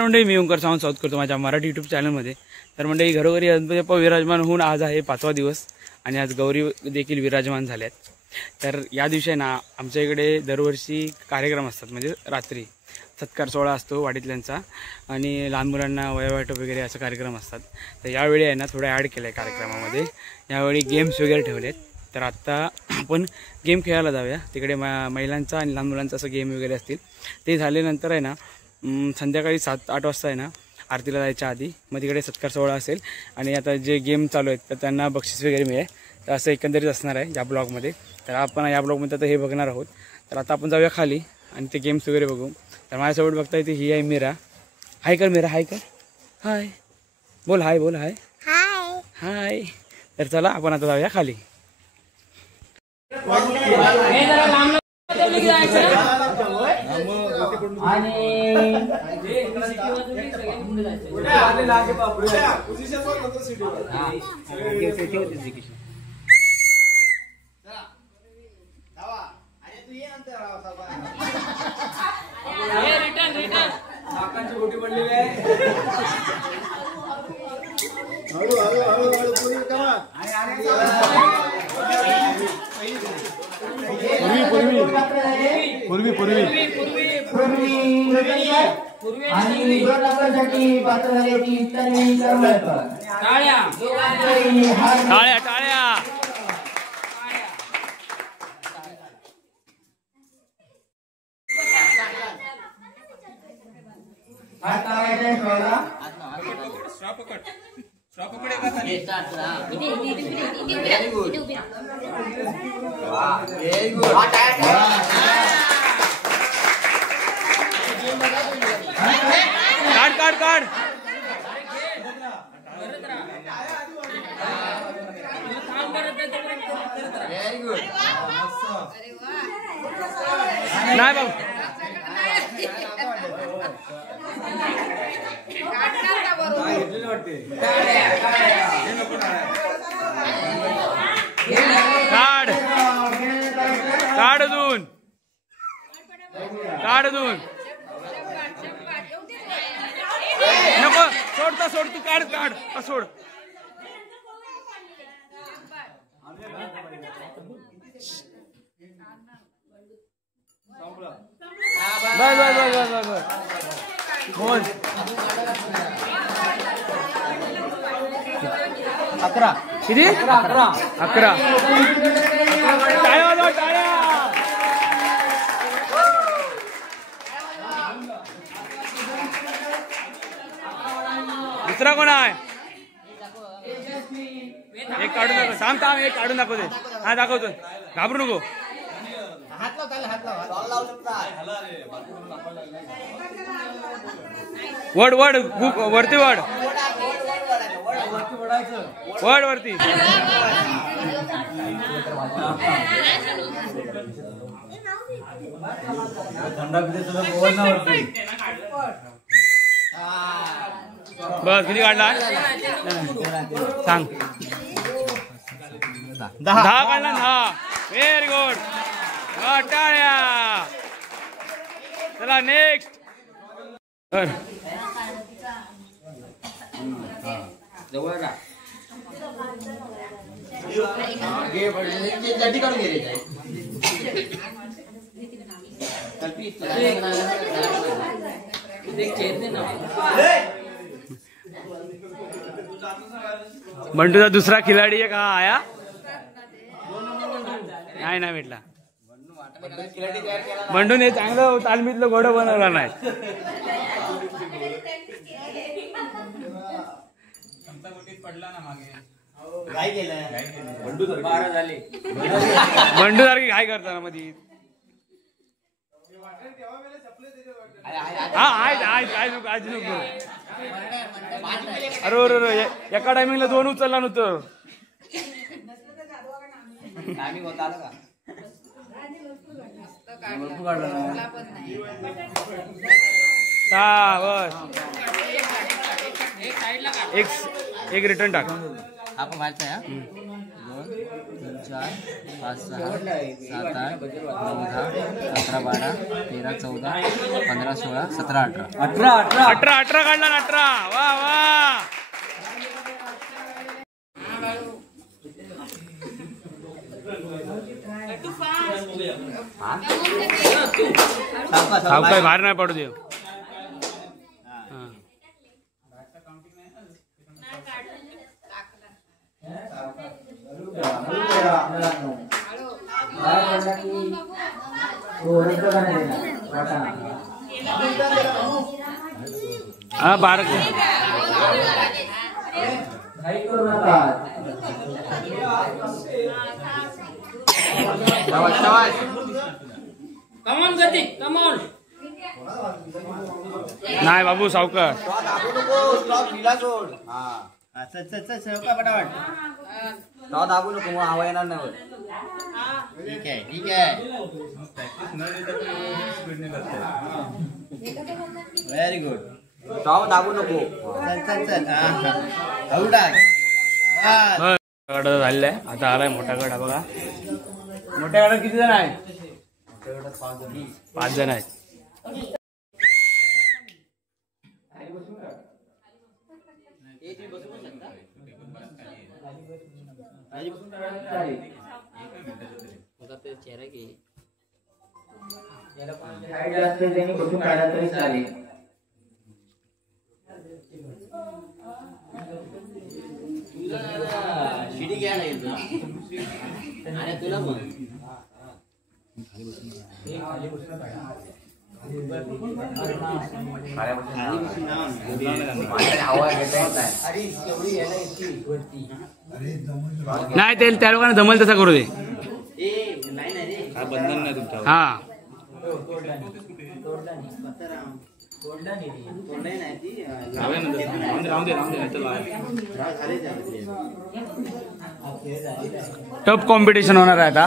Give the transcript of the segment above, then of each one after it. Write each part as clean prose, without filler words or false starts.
मंडळी मी ओंकार सावंत स्वागत करतो माझ्या मराठी यूट्यूब चॅनलमध्ये। तर मंडळी घरोघरी गणपती बाप्पा विराजमान होऊन आज आहे 5वा दिवस आणि आज गौरी देखील विराजमान झाल्यात। तर या दिवशी ना आमच्या इकडे दरवर्षी कार्यक्रम असतात, म्हणजे रात्री सत्कार सोहळा असतो वाडीतल्यांचा आणि लहान मुलांना वयावाटप वगैरे असे कार्यक्रम असतात। तर यावेळी आहे ना थोडं ॲड केलं आहे कार्यक्रमामध्ये, यावेळी गेम्स वगैरे ठेवलेत। तर आत्ता आपण गेम खेळायला जाऊया तिकडे। महिलांचा आणि लहान मुलांचा असं गेम वगैरे असतील, ते झाल्यानंतर आहे ना संध्याकाळी 7-8 वाजता आहे ना आरतीला जायच्या आधी मग तिकडे सत्कार सोहळा असेल आणि आता जे गेम चालू आहेत तर त्यांना बक्षीस वगैरे मिळेल। तर असं एकंदरीत असणार आहे या ब्लॉगमध्ये। तर आपण या ब्लॉगमध्ये आता हे बघणार आहोत। तर आता आपण जाऊया खाली आणि ते गेम्स वगैरे बघू। तर माझ्यासोबत बघता येते ही आहे मीरा। हाय कर मीरा, हाय कर, हाय बोल, हाय बोल, हाय हाय हाय। तर चला आपण आता जाऊया खाली। काढ नाही बाबू काढ अजून नको, सोड तू, काढ सोड। बोल 11 किती? 11 टाळ्या वाजवा, टाळ्या। दुसरा कोण आहे? एक काढून दाखव, थांब एक काढून दाखवते। हा दाखवतो, घाबरू नको। वड वरती वड वरती। बस किती काढला सांग? 10 काढला, 10। व्हेरी गुड, टाळ्या। चला नेक्स्ट। बंटूचा दुसरा खिलाडी आहे का आया? नाही भेटला। बंडूने चांगलं तालमीतलं घोडं बनवला नाही। बंडू सारखी काय करताना मध्ये? हा आहे नको। अरे एका टायमिंगला 2 उचलला नव्हतं। एक रिटर्न टाक। आपण 4 5 6 7 8 9 10 11 12 13 14 15 16 17 18 18 काढला 18. वा वा. सावकाश बाहेर नाही पडू दे. हा 12 नाही बाबू सावकाश. दाबू नको मग हवा येणार नाही. ठीक आहे ठीक आहे. Very good. दाबू नको. चल चल चल. गड झालेला आहे. आता आलाय मोठा गड. बघा मोठ्या गडात किती जण आहेत? 5 जण आहेत. चेहरा की बसून काढा तरी चालेल. शिडी घ्या नाही आणि तुला मग नाही ते त्या लोकांना जमल तसा करू दे. काय बंधन नाही तुमच्या. हा टफ कॉम्पिटिशन होणार आहे आता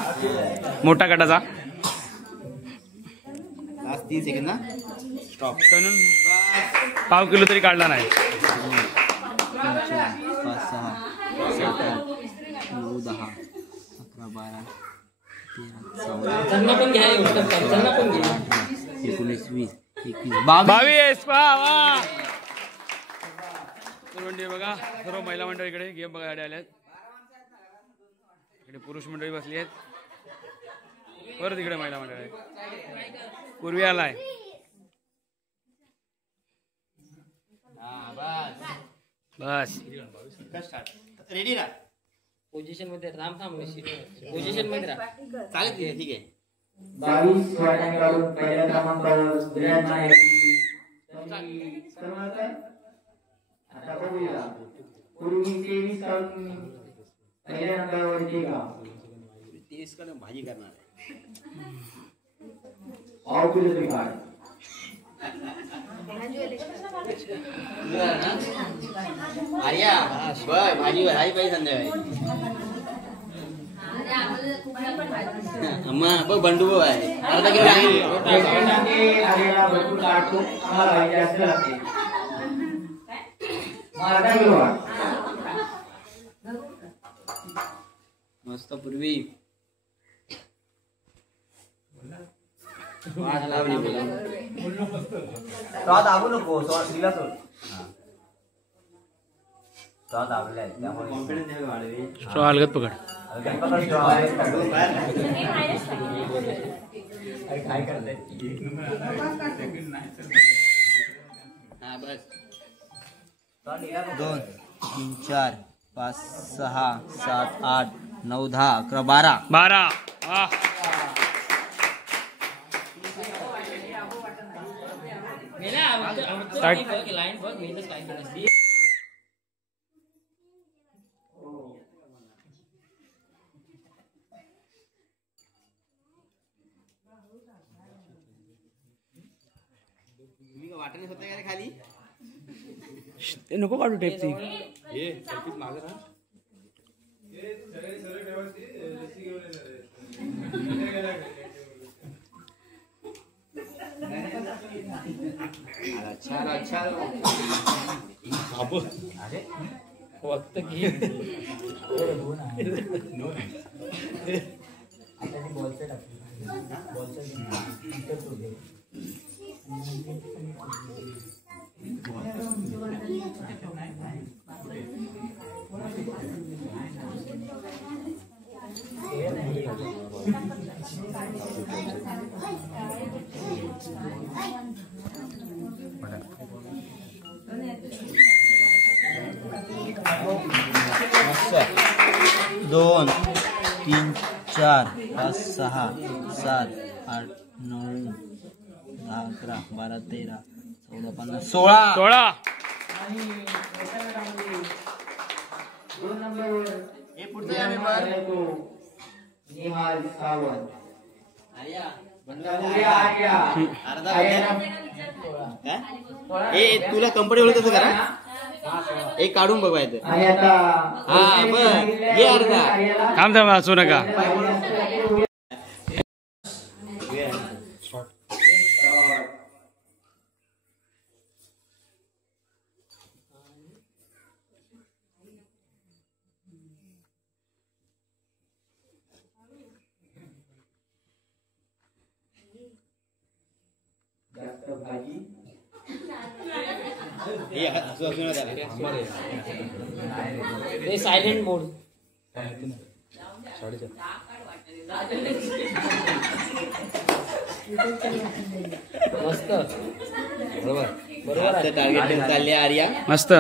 मोठा गटाचा. 30 सेकंद ना. स्टॉप. पाव किलो तरी काढला नाही. 5 6 7 8 9 10 11 12 13 14 19 20 21 22. बघा सर्व महिला मंडळ इकडे गेम बघायला आल्यात. इकडे पुरुष मंडळी बसली आहेत. परत इकडे महिला मंडळ आहे. पूर्वी आलाय. बस रेडी राहा. पोझिशन मध्ये राम थांब. पोझिशन मध्ये राहा. चालेल ठीक आहे. 22 वाटाणे काढून पहिल्या क्रमांकावर विराजमान आहे. आता बघूया पूर्वी 23 काढून पहिल्या नंबरवरती का 23 कडे भाजी करणार आहे. पाव किलो तरी काढ. आर्या बघ भाजी आई पाहिजे संध्याकाळी. अम्मा बघ बंडू बघ आहे. अर्धा किलो आलेला भरपूर काढतो. आम्हाला जास्त लागते. अर्धा किलो काढ. मस्त पूर्वी दाबू नको. दिला सोड. दाबलाय त्यामुळे कॉन्फिडन्स वाढवे. स्ट्रॉ हलगत पकड. काय करताय? हा बस. 2 3 4 5 6 7 8 9 10 11 12 12. वाटणे होते का खाली. ते नको काढू टेपची. वक्त की दोन, तीन, चार, पाच, सहा, सात, आठ, नऊ, 10, 11, 12, 13, 14, 15, 16. 16. आणि दोन नंबरवर निहाल सावंत. तुला कंपनी कसं करा एक काढून बघायचं. आणि आता हा बर ये अर्धा थांब थांब असू नका. जास्त भाजी सायलेंट मोड. मस्त बरोबर बरोबर टार्गेट चालले आर्या. मस्त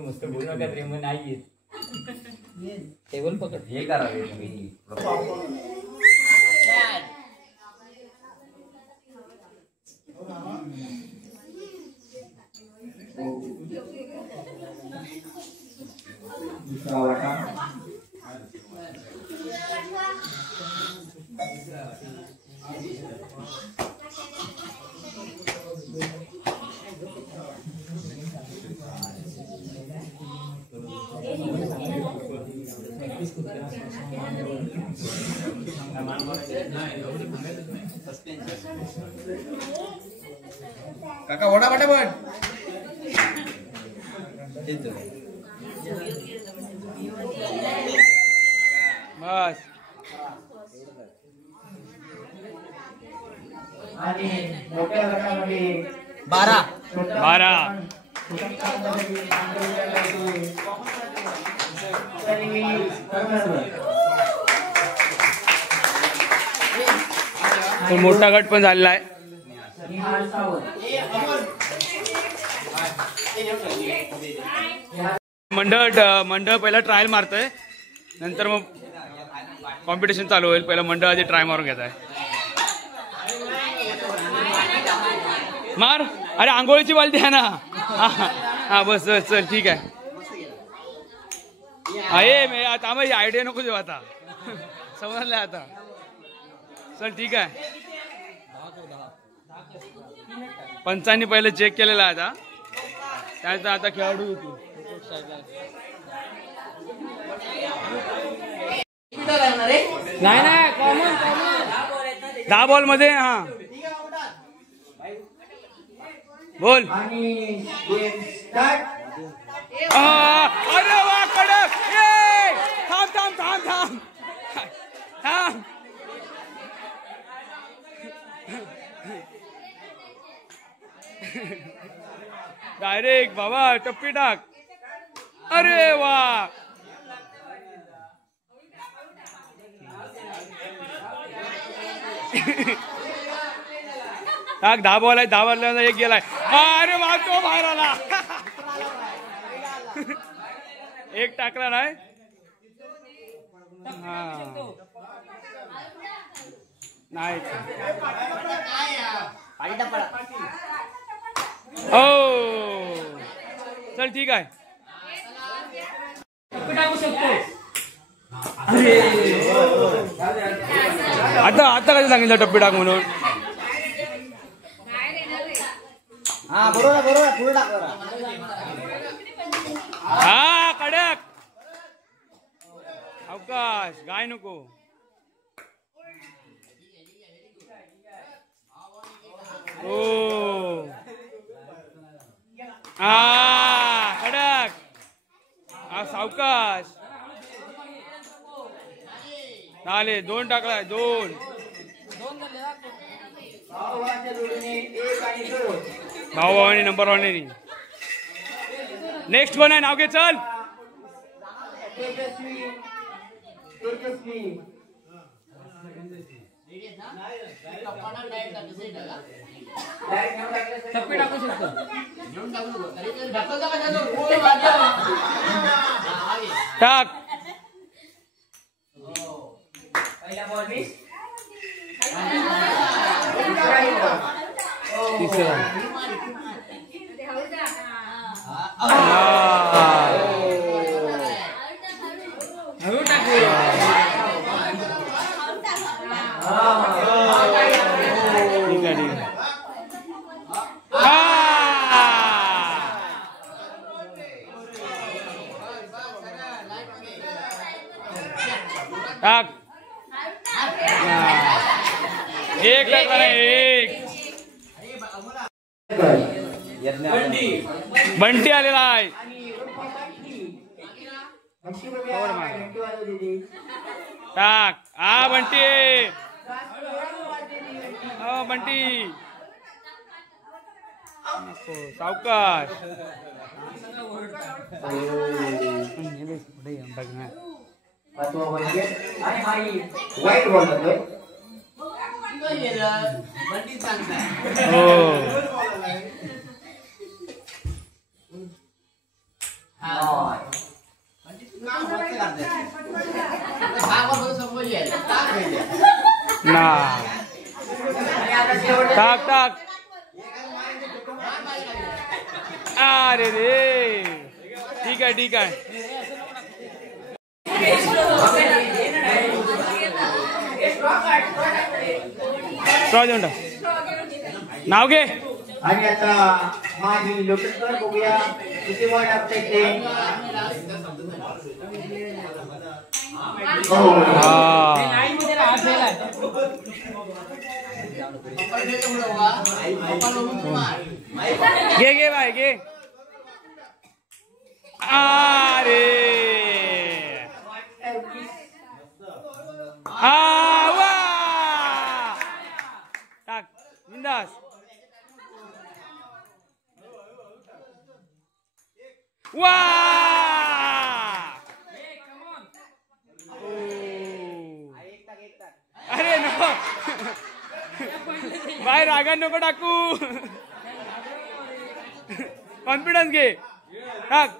मस्त बोलू नका रे मग नाही टेबल पकड. हे करावे दुसरा वाटा काका वडा पटापट. बस. आणि मोठ्या गटामध्ये 12. 12. तो मोठा गट पण झालेला आहे. निहाल सावंत. मंडळ पहिला ट्रायल मारतोय नंतर मग कॉम्पिटिशन चालू होईल. पहिला मंडळ आधी ट्राय मारून घेत आहे. मार. अरे आंघोळीची बालदी आहे ना. हा बस बस चल ठीक आहे. आहे मी आता आम्ही आयडिया नको देऊ आता. समजलं आता. चल ठीक आहे. पंचांनी पहिले चेक केलेला आहे आता. त्यानंतर आता खेळाडू येतील. नाही नाही कॉमन 10 बॉल मध्ये. हा बोल. आणि गेम स्टार्ट. अरे वा कडक. थांब थांब थांब थांब थांब. डायरेक्ट बाबा टप्पी टाक. अरे वा. टाक. 10 बॉल आहे. 10 बॉल एक गेलाय. अरे वा तो बाहेर आला. एक टाकला नाही. नाही ओ चल ठीक आहे. आता आता कसं सांगितलं टप्पी टाक म्हणून. हा बरोबर बरोबर पुढे टाक. हा कडक. अवकाश गाय नको. ओ हा कडक. हा सावकाश. झाले 2 टाकलाय 2. भाऊ भावानी नंबर 1. नेक्स्ट कोण आहे नाव घे चल. टाक. टाक. 1 टाकला नाही 1. बंटी आलेला आहे. टाक. हा बंटी. बंटी सावकाश. वाईट बॉल जातोय. टाक टाक. अरे रे ठीक आहे ठीक आहे. देऊन टाक. नाव घे. आणि आता माझी लोकेशन बघूया किती बॉल टाकता येते. घे घे भाई घे. अरे वा. टाक बिंदास. वा. अरे नको बाहेर रागा नको टाकू. कॉन्फिडन्स घे. टाक.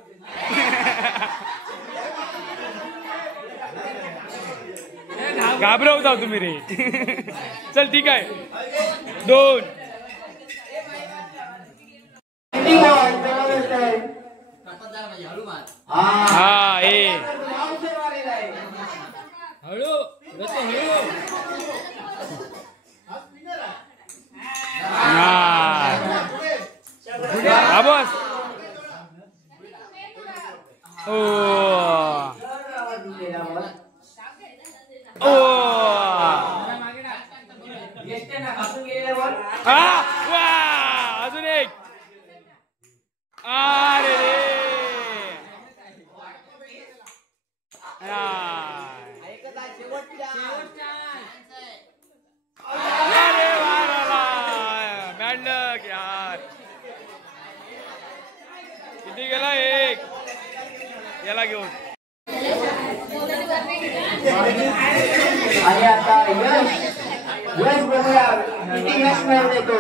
घाबरवता तुम्ही रे. चल ठीक आहे 2. हा ए हळू हा बस. ओ वा. अजून एक. अरे रे अरे बॅड लक यार. किती गेला 1. याला घेऊन. आणि आता यश बघूया किती मॅच मिळते तो.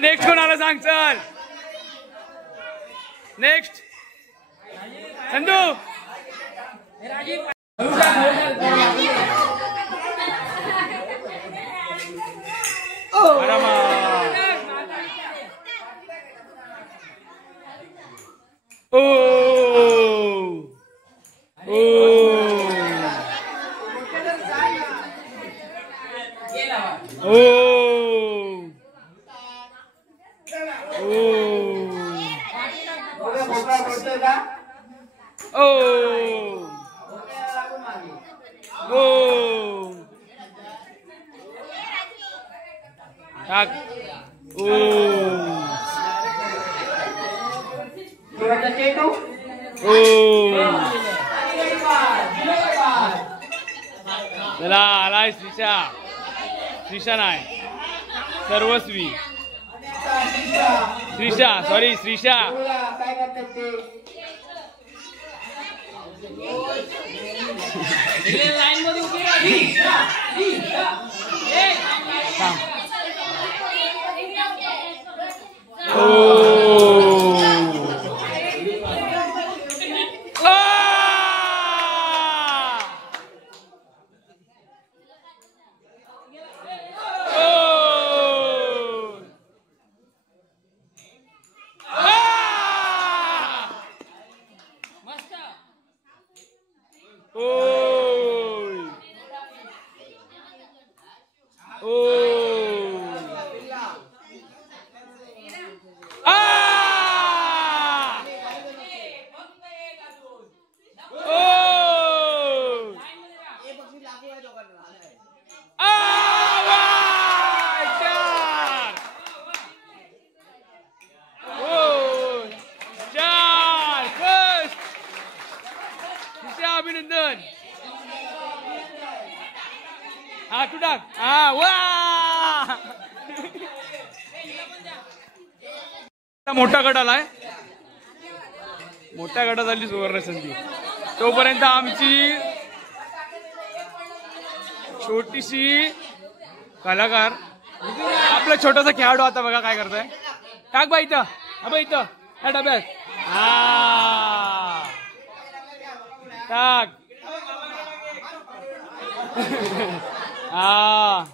नेक्स्ट कोणाला सांग चल. नेक्स्ट संधू. चला आलाय श्रीषा. श्रीषा नाही सर्वस्वी. श्रीषा सॉरी श्रीषा. अभिनंदन. हा तू टाक. हा वा मोठा गट आलाय. मोठ्या गटात आली सुवर्ण संधी. तोपर्यंत आमची छोटीशी कलाकार आपला छोटासा खेळाडू आता बघा काय करताय. टाक बा इथं. हा इथं ह्या डब्यात. हा टाक. हा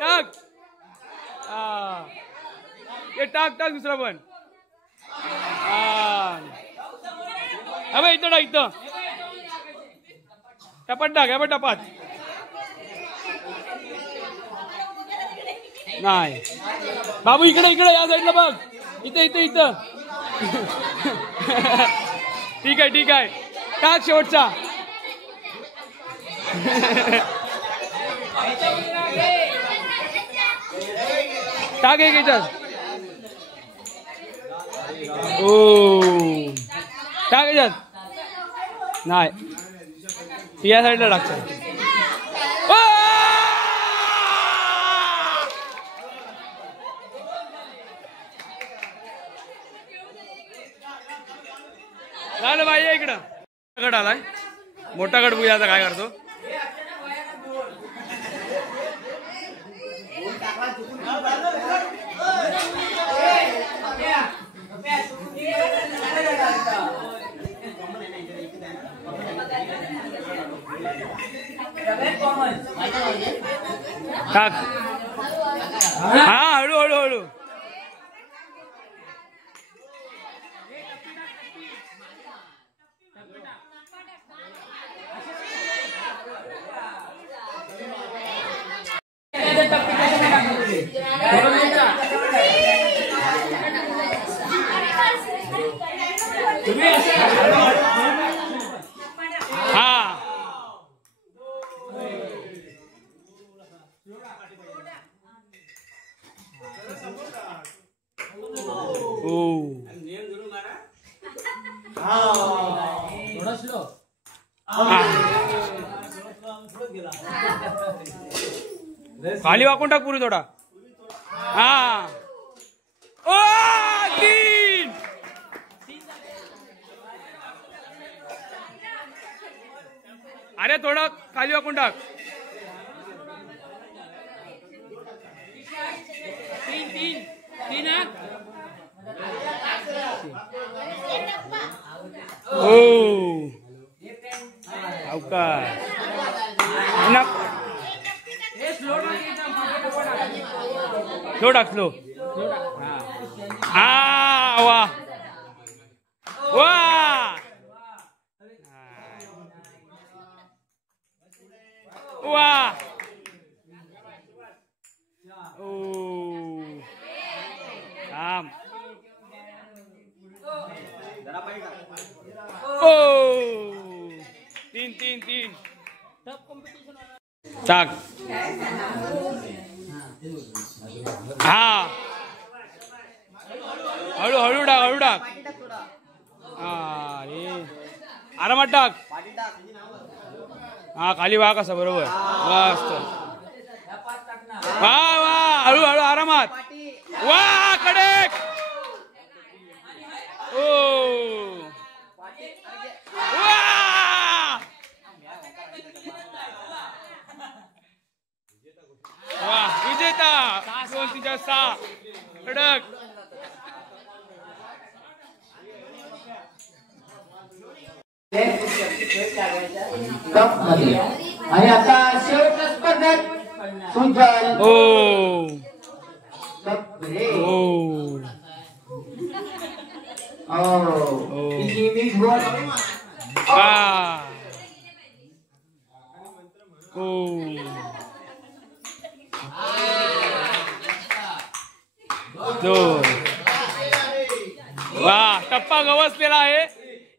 टाक. ये टाक टाक दुसरा पण. हा इथं टाक. इथं टपात टाक. ह्या टपात नाही. बाबू इकडे इकडे या साईडला बघ. इथं इथं इथं. ठीक आहे ठीक आहे. टाक शेवटचा. टाक एक याच्यात. ओ टाक याच्यात. नाही या साईडला टाकतो. झालं बाई इकडं. गड आलाय. मोठा गड बघूया आता काय करतो. टाक. हा हळू हळू हळू. खाली वाकून टाक पुरी थोडा. हा ओ 3. अरे थोडा खाली वाकून टाक. 3 3 ओ अवकाश स्लो टाक स्लो हा वा वा वा ओ थांब ओ 3 टाक हा हळू टाक हा रे आरामात टाक हा खाली वा कसा बरोबर मस्त वा हळू आरामात वा कडक ओ वा विजेता 2-3-6 कडक आणि आता शेवटच्या स्पर्धेत सुजल ओ वा टप्पा गवसलेला आहे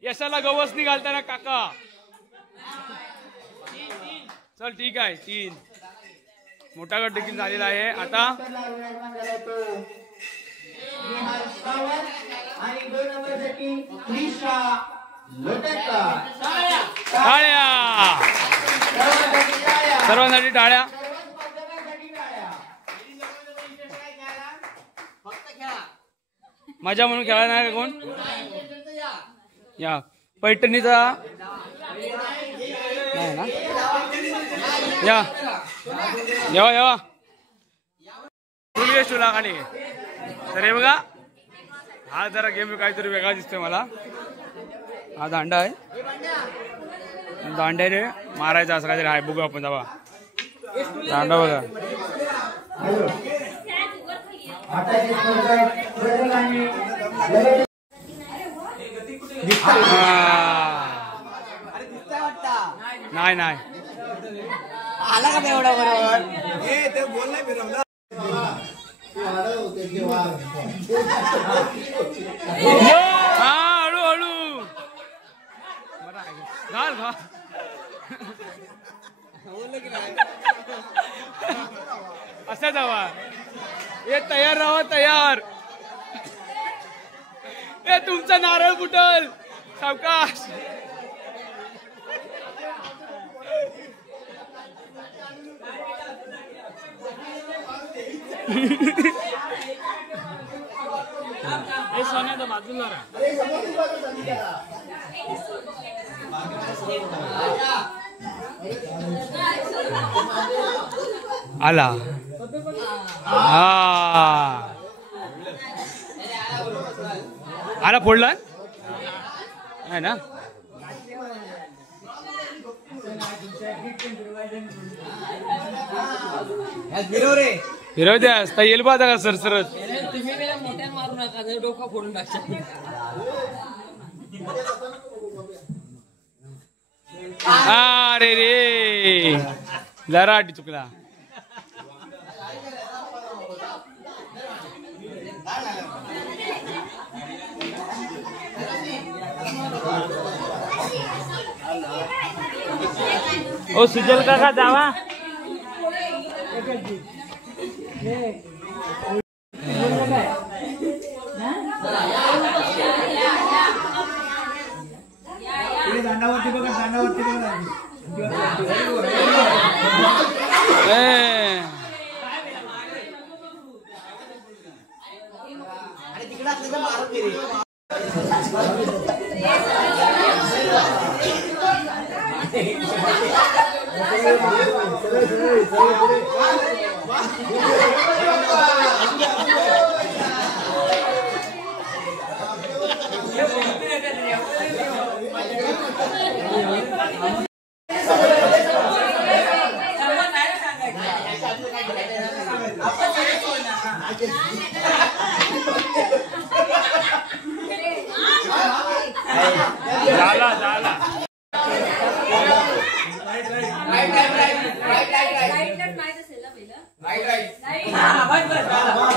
यशाला गवस निघालताना काका चल ठीक आहे 3 मोठा गट देखील झालेला आहे आता टाळ्या सर्वांसाठी टाळ्या मजा म्हणून खेळा नाही का कोण या पैठणीचा नाही ना या येवा फुल वेस्ट तुला खाली तर हे बघा हा जरा गेम काहीतरी वेगळा दिसतोय मला हा दांडा आहे दांड्याने मारायचा असं काहीतरी आहे बघू आपण जावा दांडा बघा नाही आला का एवढा बरोबर हा हळू घाल असं जावा हे तयार राहा तयार हे तुमचा नारळ फुटल सावकाश बाजूला आला आला फोडला आहे ना फिरव द्या येईल पाहता का सरसरत मोठ्या मारू नका डोका फोडून टाकशा अरे रे जरा आटी चुकला ओ सुजल काका जावा दांडावरती बघा तिकडे असलं तर मारून गेली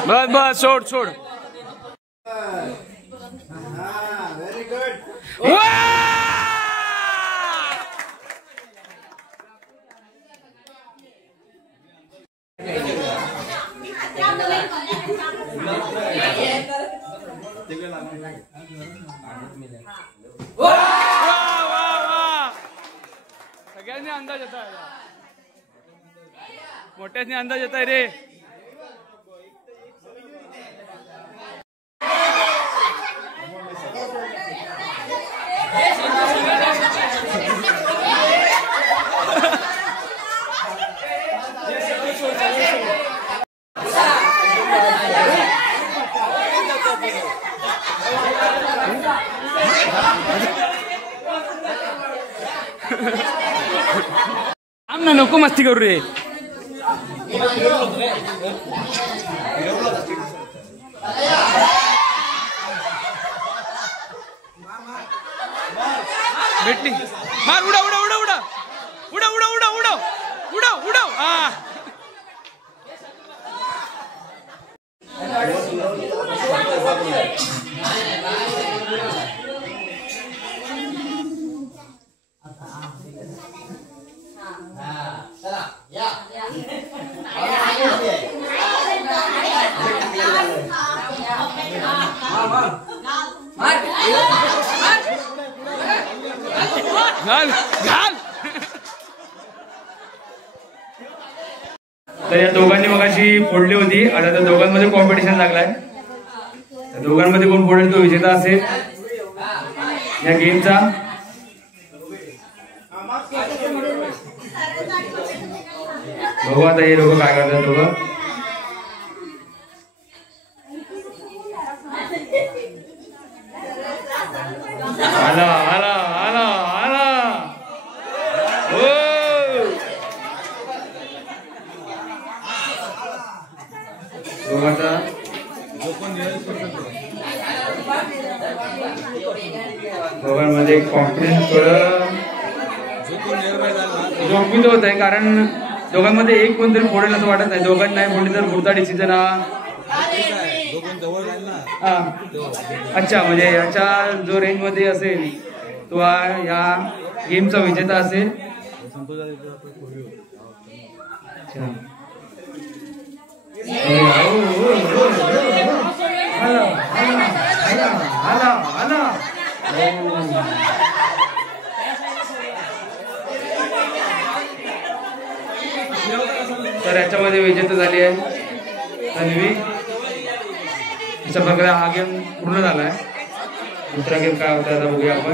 बस बस सोड सोड. Very good. सगळ्यांनी अंदाज येत आहे, मोठ्याने अंदाज येत आहे रे. आम ना नको मस्ती करू रे. भेटली मार. उडा उडा उडा उडा उडा उडा उडा उडा उडा उडा. हा घाल घाल. तर या दोघांनी मगाशी फोडली होती. आता त्या दोघांमध्ये कॉम्पिटिशन लागलाय. त्या दोघांमध्ये कोण फोडेल तो विजेता असेल या गेमचा. बघू आता हे दोघं काय करतात. दोघं आला आला आला आला. हो दोघांचा दोघांमध्ये कॉन्फिडन्स झोपीत होत आहे. कारण दोघांमध्ये एक कोणतरी फोडेल असं वाटत नाही. दोघांनी नाही फोडली तर पुढचा डिसिजन हा. अच्छा म्हणजे याच्या जो रेंज मध्ये असेल तो या गेमचा विजेता असेल. तर याच्यामध्ये विजेता झाली आहे तन्वी. अशा प्रकारे हा गेम पूर्ण झालाय. दुसरा गेम काय होता आता बघूया आपण.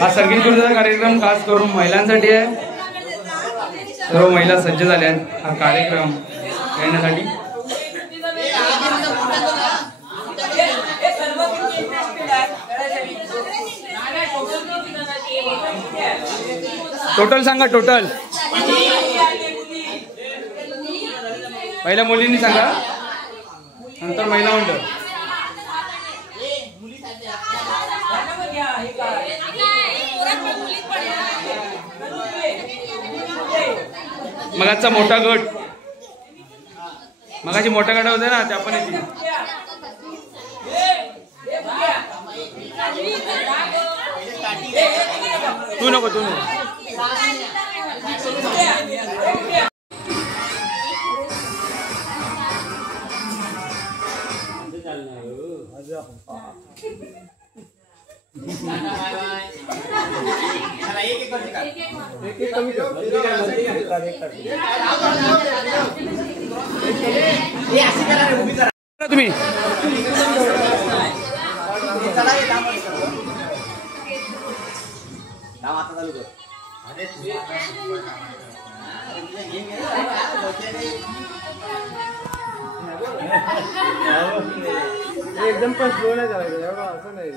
हा संगीत खुर्चीचा कार्यक्रम खास करून महिलांसाठी आहे. सर्व महिला सज्ज झाल्या आहेत हा कार्यक्रम घेण्यासाठी. टोटल सांगा. टोटल पहिल्या मुलींनी सांगा नंतर महिला मंडळ. मगाचा मोठा गट मगाची मोठा गट होता ना त्या पण येतील. तू नको तू नको. तुम्ही एकदम पण स्लो नाही करायचं. एवढं असं नाही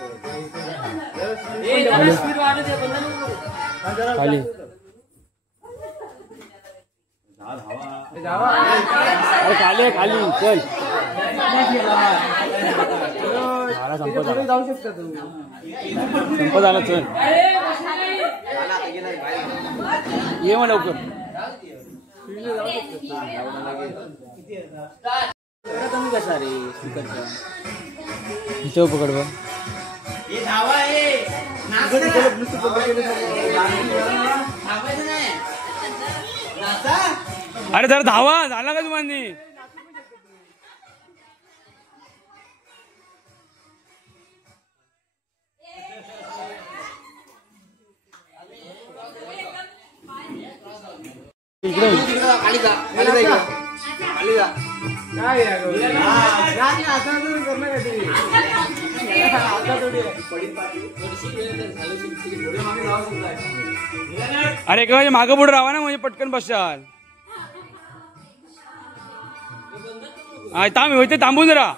खाली. अरे खाली खाली चल. संपत आला चल ये मग लवकर कसा रे इथे पकड बा अरे जरा धावा झाला का तुम्हाला अरे एका मागं पुढे राहा ना म्हणजे पटकन बसाल थांब होते थांबून राहा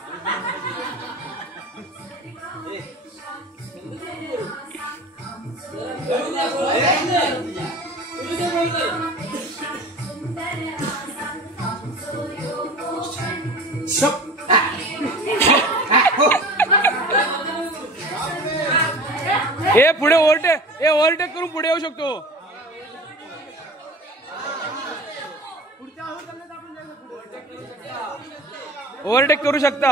हे पुढे ओव्हरटेक करून पुढे येऊ शकतो ओव्हरटेक करू शकता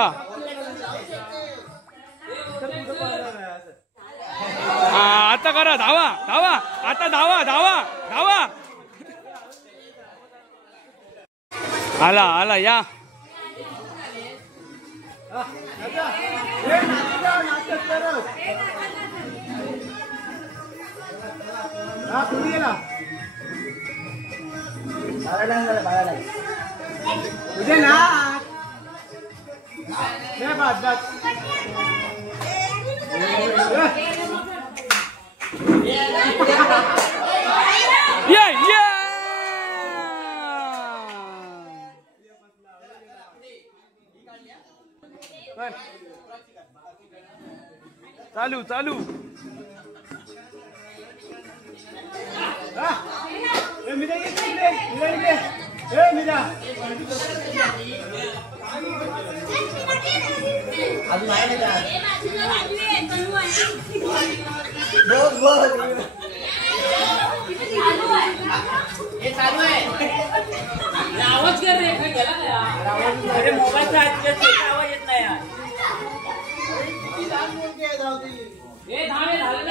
आता करा धावा धावा आता धावा धावा धावा आला आला या चालू चालू आवाज कर रे गेला का अरे मोबाईलचा आवाज येत नाही हे धावे झालं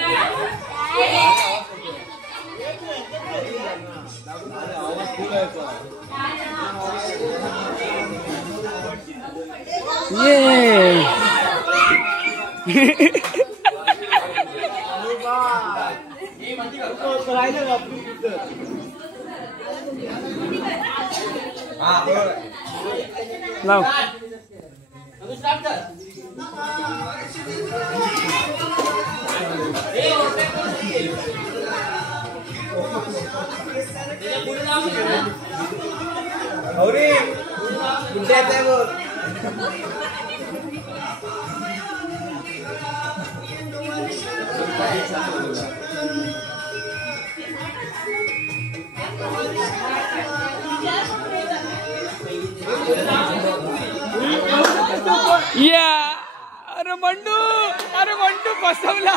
लाव या अरे मंडू फसवला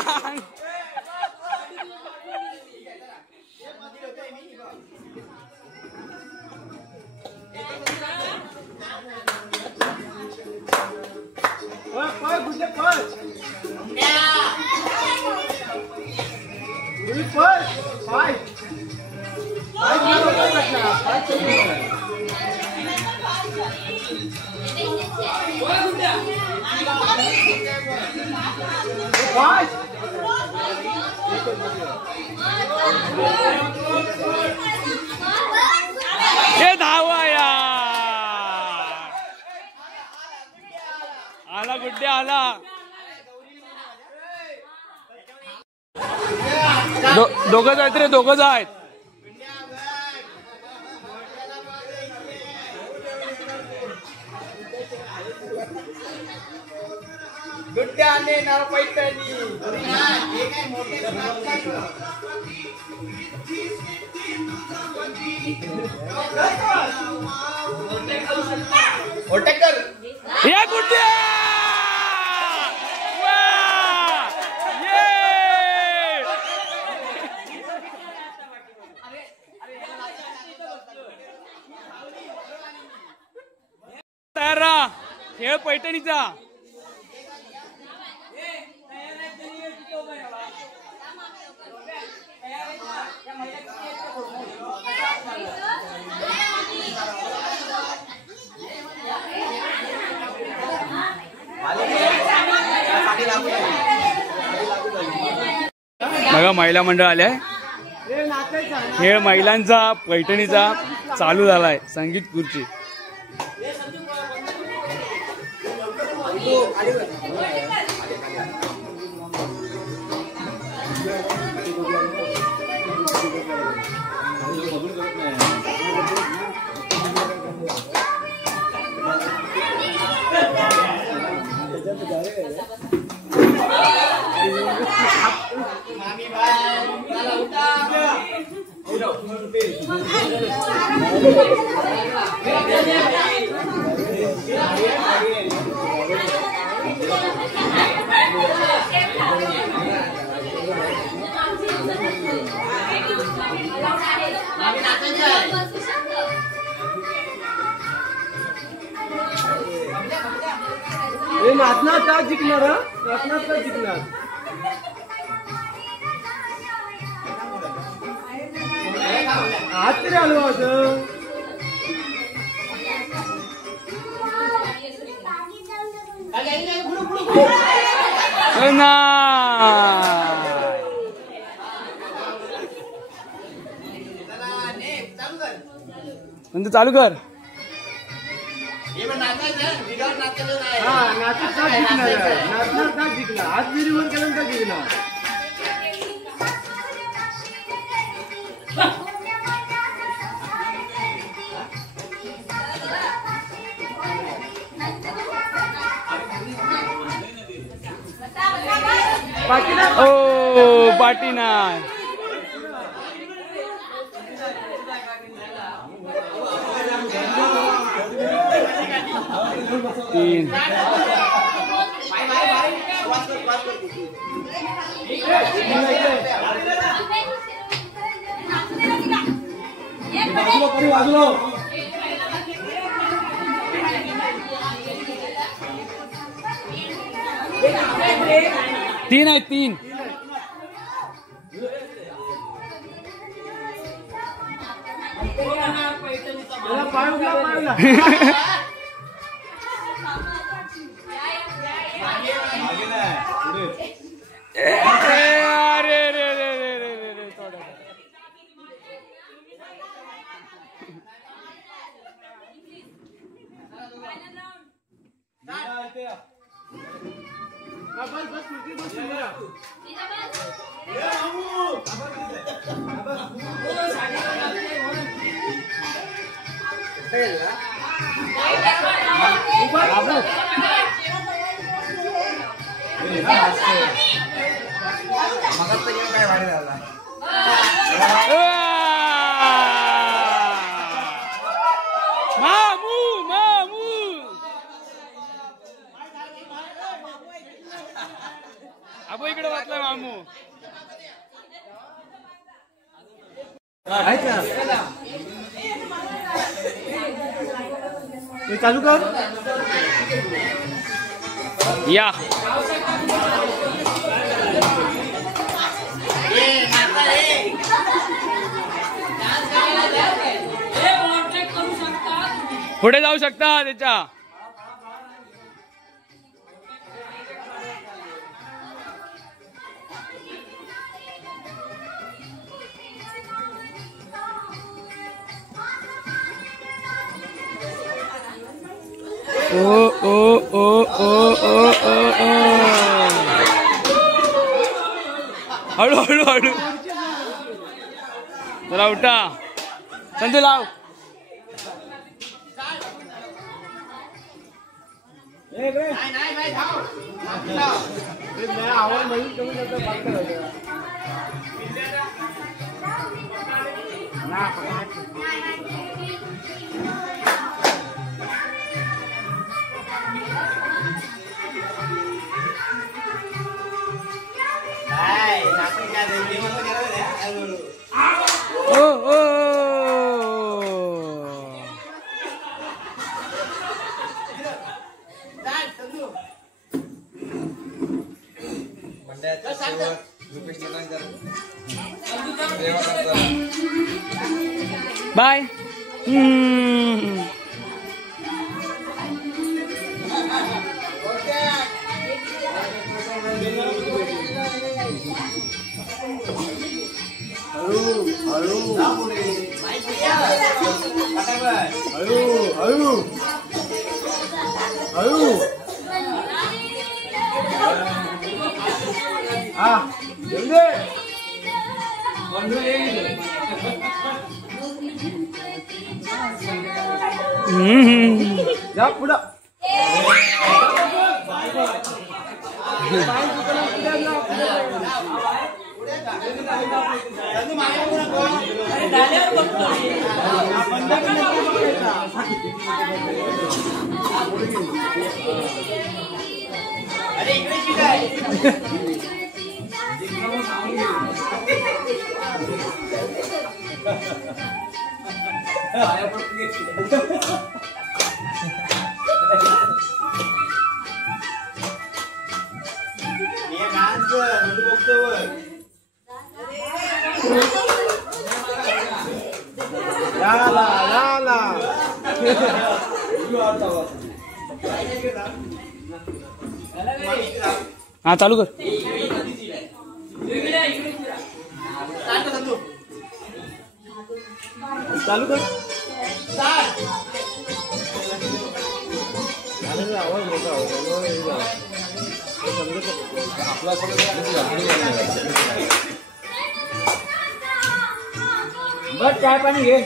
हे धावा यार आला गुड्डे आला दोघंच आहेत रे दोघंच आहेत गुड्ड्याने ना पैठणी या गुड्ड्या तयार राहा. खेळ पैठणीचा. बघा महिला मंडळ आलंय. खेळ महिलांचा पैठणीचा चालू झालाय. संगीत खुर्ची. नाचणार का जिंकणार? नाचणार का जिंकणार? आज तरी आलो होतं. चालू कर. नाचणार का जिंकणार? आज विरीवर केलं का जिंकणार? ओ पाटीना. तीन. तीन आहे. तीन. अबो इकडे वाचला मामू. चालू कर. या पुढे जाऊ शकता त्याच्या. ओ ओ ओ ओ ओ ओ हळू हळू हळू. चला उठा. संजू लाव. आवाज नाही कमी करता. ओ ओ बाय. जा पुढं. अरे इकडे ठीक आहे. हा चालू कर. चालू कर. बस चाय पाणी घे.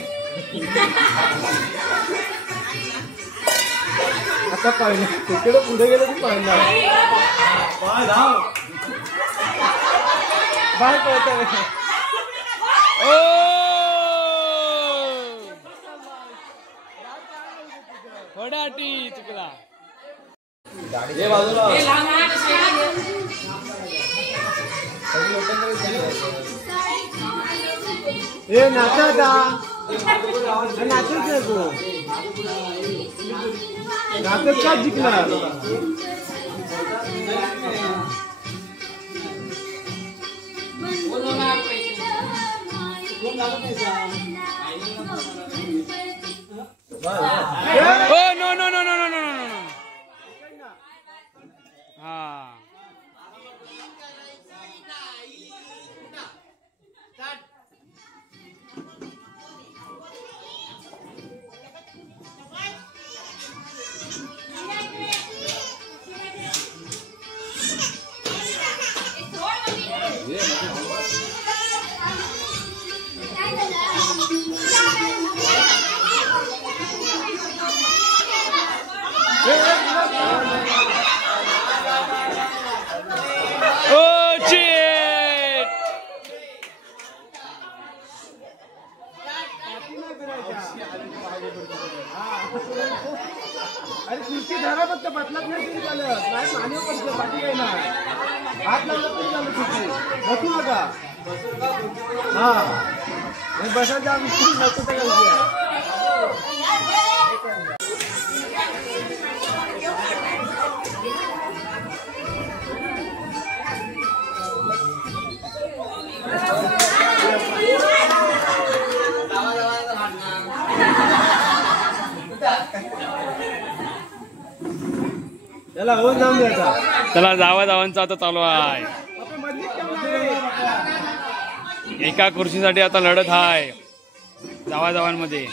आता पाहिलं तिकडे पुढे गेलं की पाहिलं बाय धाव बाय पळतोय. थोड्या अटी चुकला. बाजूला हे नाचा नाचत तू नाचत का जिंकला. No no no no no no no. हा अरे खुर्ची धरा फक्त बदलत नाही तरी चालत नाही. पाणी पडलं बाकी काही नाही. हात लावलं तरी चालत खुर्ची बसू नका. हा बसायच्या नको तर त्याला होऊन जाऊन द्यायचा. चला जावांचा आता चालू आहे. एका खुर्चीसाठी आता लढत आहे जावांमध्ये.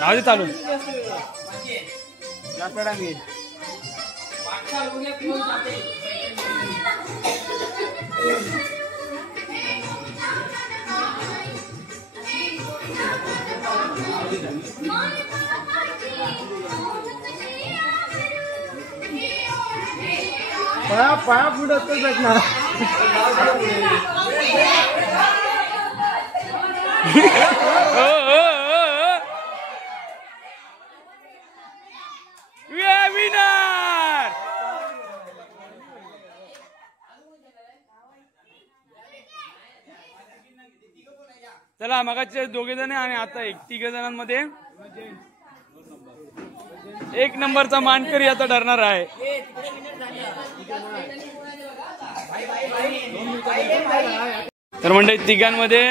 राहू चालू. पाया फुटत भेटणार. चला मगाचे दोघे जण आणि आता तिघ जणांमध्ये एक नंबरचा मानकरी आता ठरणार आहे. तर म्हणजे तिघांमध्ये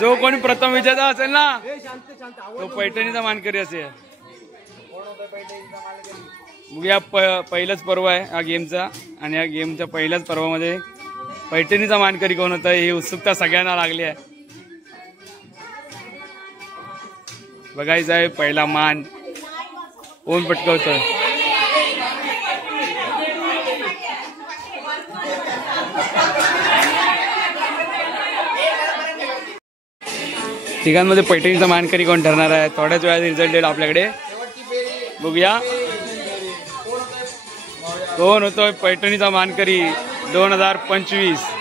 जो कोणी प्रथम विजेता असेल ना ए, शांत शांत तो पैठणीचा मानकरी असेल. बघूया पहिलंच पर्व आहे हा गेमचा आणि या गेमच्या पहिल्याच पर्वामध्ये पैठणीचा मानकरी कोण होता ही उत्सुकता सगळ्यांना लागली आहे. बघायचं आहे पहिला मान कोण पटकवतोय. तिघांमध्ये पैठणीचा मानकरी कोण ठरणार आहे थोड्याच वेळात रिझल्ट येईल आपल्याकडे. बघूया कोण होतोय पैठणीचा मानकरी 2025.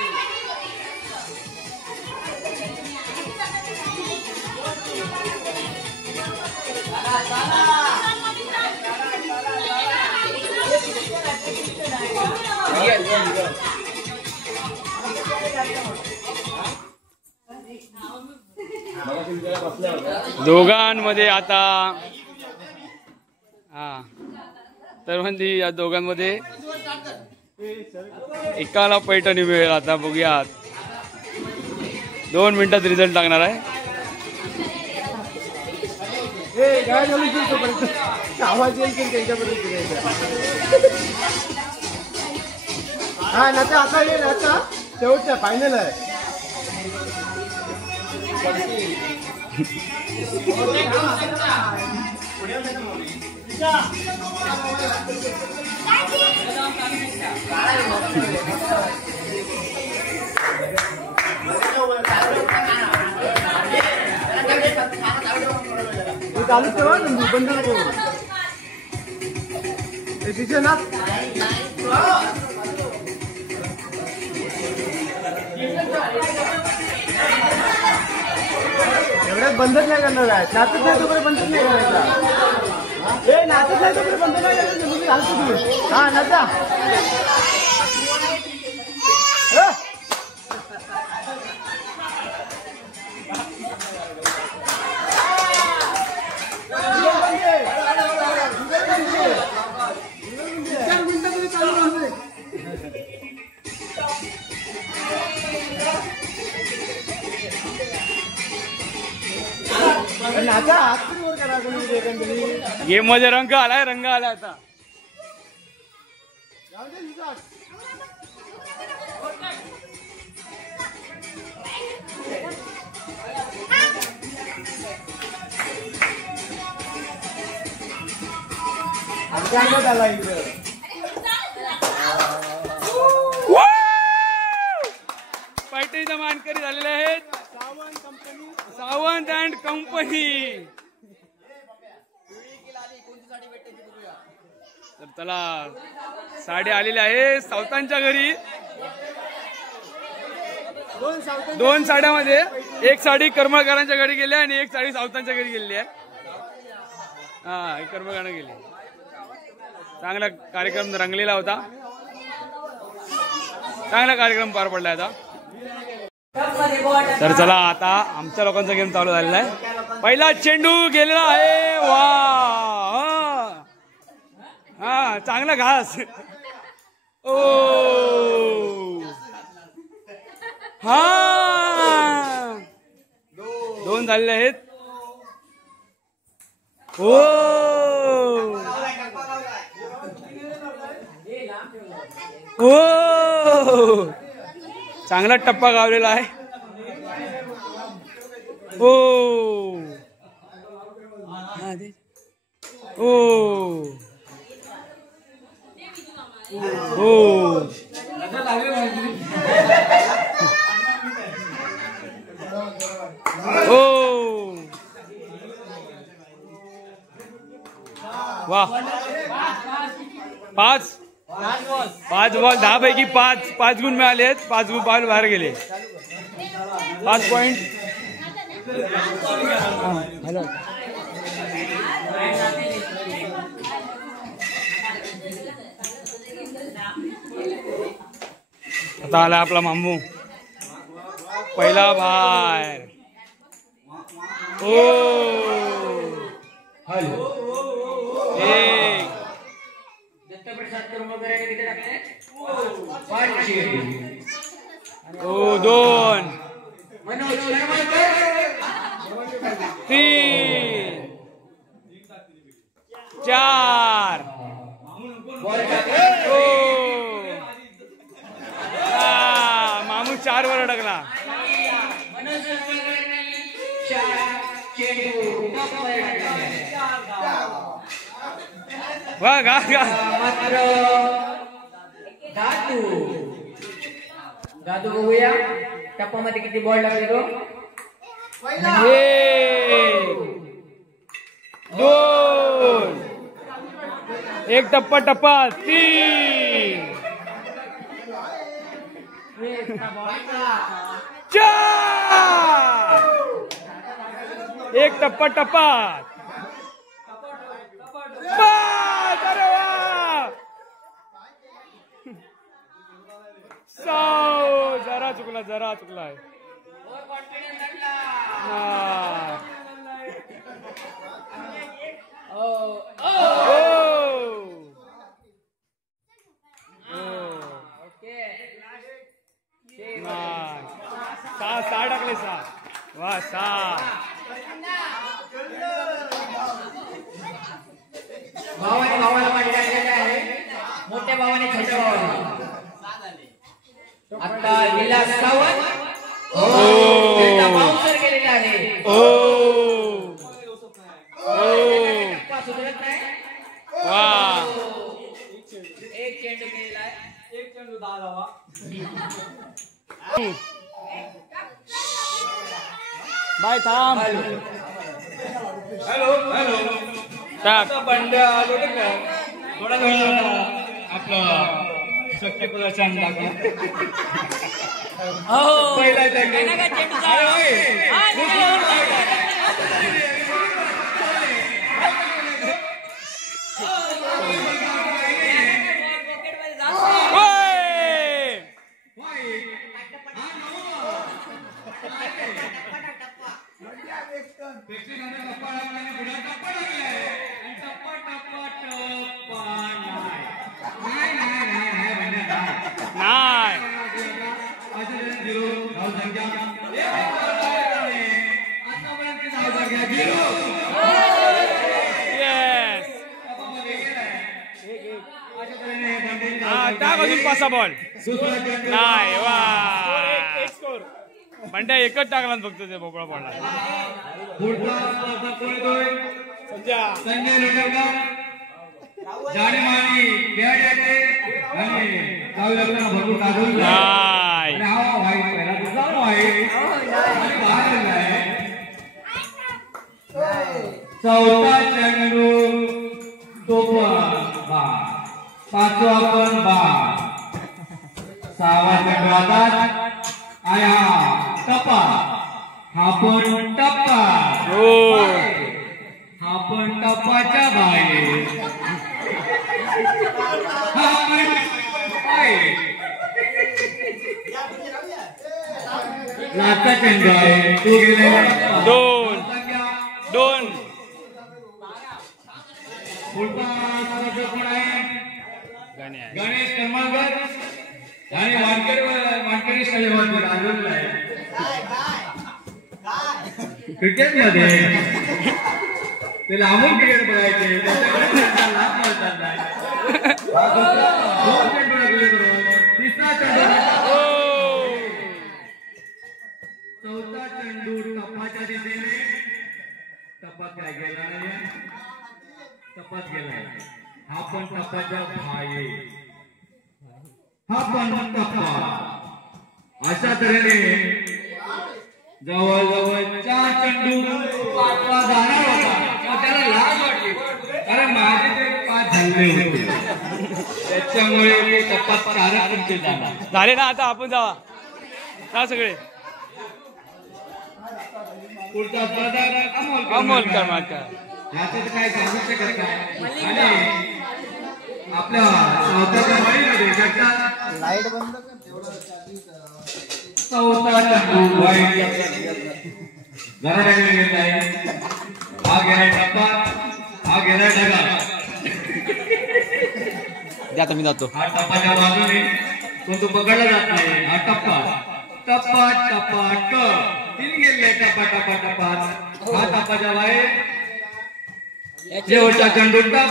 दोघांमध्ये आता तर म्हणजे या दोघांमध्ये एकाला पैठणी मिळेल. आता बघूया 2 मिनिटात रिझल्ट लागणार आहे. आवाज येईल त्यांच्यापर्यंत. हा नाता आता येईल आता शेवटचा फायनल आहे. चालू ठेवा बंद नको ना. एवढ्यात बंदच नाही करणार आहे. नाचत नाही तोपर्यंत बंदच नाही करायचा. ए नाचत नाही तोपर्यंत बंद नाही करायचं. तुम्ही घालतो तुम्ही. हा नाचा. गेम मध्ये रंग आलाय आता. पैठणीचा मानकरी झालेले आहेत सावंत अँड कंपनी. तर त्याला साडी आलेली आहे सावतांच्या घरी. 2 साड्यामध्ये एक साडी कर्मकारांच्या घरी गेली आणि एक साडी सावतांच्या घरी गेलेली आहे. हा एक कर्मकारांना गेली. चांगला कार्यक्रम रंगलेला होता. चांगला कार्यक्रम पार पडला आता. तर चला आता आमच्या लोकांचा गेम चालू झालेला आहे. पहिला चेंडू गेलेला आहे. वा हा चांगला घास. ओ हा 2 झालेले आहेत. ओ ओ चांगला टप्पा गावलेला आहे. ओ ओ ओ ओ वाह 5 बॉल 10 पैकी 5 गुण मिळाले आहेत. 5 गुण बाहेर गेले. 5 पॉइंट. आता आला आपला मामू पहिला बाहेर. ओ एक ओ 2 4 मामू 4 वर अडकला. वा गा गा मात्र दादू बघूया टप्पामध्ये किती बॉल लागले तो. 2 एक टप्पा 3 4 एक टप्पा 5. अरे वा 6 जरा चुकला सहा टाकले 6. वा 6 भावाला पाणी आहे. मोठ्या भावाने छोट्या भावाने आता विलास सावंत बाउन्सर केलेला आहे. सुधरत नाही. वा एक चेंडू केलेला आहे. एक चेंडू 10 धावा. बाय थांब. हॅलो टाक बंड्या आलो का थोडा वेळ आपलं शक्य प्रदर्शन दाखव. पहिला टाक अजून 5 बॉल नाही. वा बंड्या एकच टाकला फक्त ते भोपळा पडला. संजय लोणगाव जाणीमानी खेळाडू आणि काव्याला भरपूर काढून नाही. पहिला दुसरा आहे चौथा चेंडू पाचवा पण 6वा चेंडू हातात आणि टप्पा. हा पण टप्पा. हा पण टप्पाच्या बाहेर. लाचा चेंडू आहे तो गेलेला 2 गणेश कर्माकर आणि वानखेडे शैलेवरती आलेला आहे. क्रिकेट मध्ये ते लांबून क्रिकेट बघायचे तिसरा चेंडू चौथा चेंडू टप्पाच्या दिशेने टप्पात काय गेला नाही. टप्पात गेलाय. हा पण टप्पाच्या बाहेर. हा पण टप्पा. अशा तऱ्हेने जवळजवळ 4 चेंडू 5वा जाणार होता. त्याला लाज वाटली कारण माझे ते 5 झाले होते त्याच्यामुळे ते टप्पा 4 झाले ना. आता आपण जावा का सगळे पुढचा स्पर्धा अमोल कर्माकर याचं काय सांगू शकत नाही. आणि आपल्या स्वतःच्या वाईमध्ये लाईट बंद चौथा चेंडू वाईट घराकडे घेत आहे. हा गेला टप्पा. हा गेला ढगा. मी जातो. हा टप्पाच्या बाजूने पण तो पकडला जात नाही. हा टप्पा टप्पा टप्पा 3 गेले टप्पा टप्पा टप्पा. हा टप्पाच्या बाहेर शेवटचा चेंडू टप्पा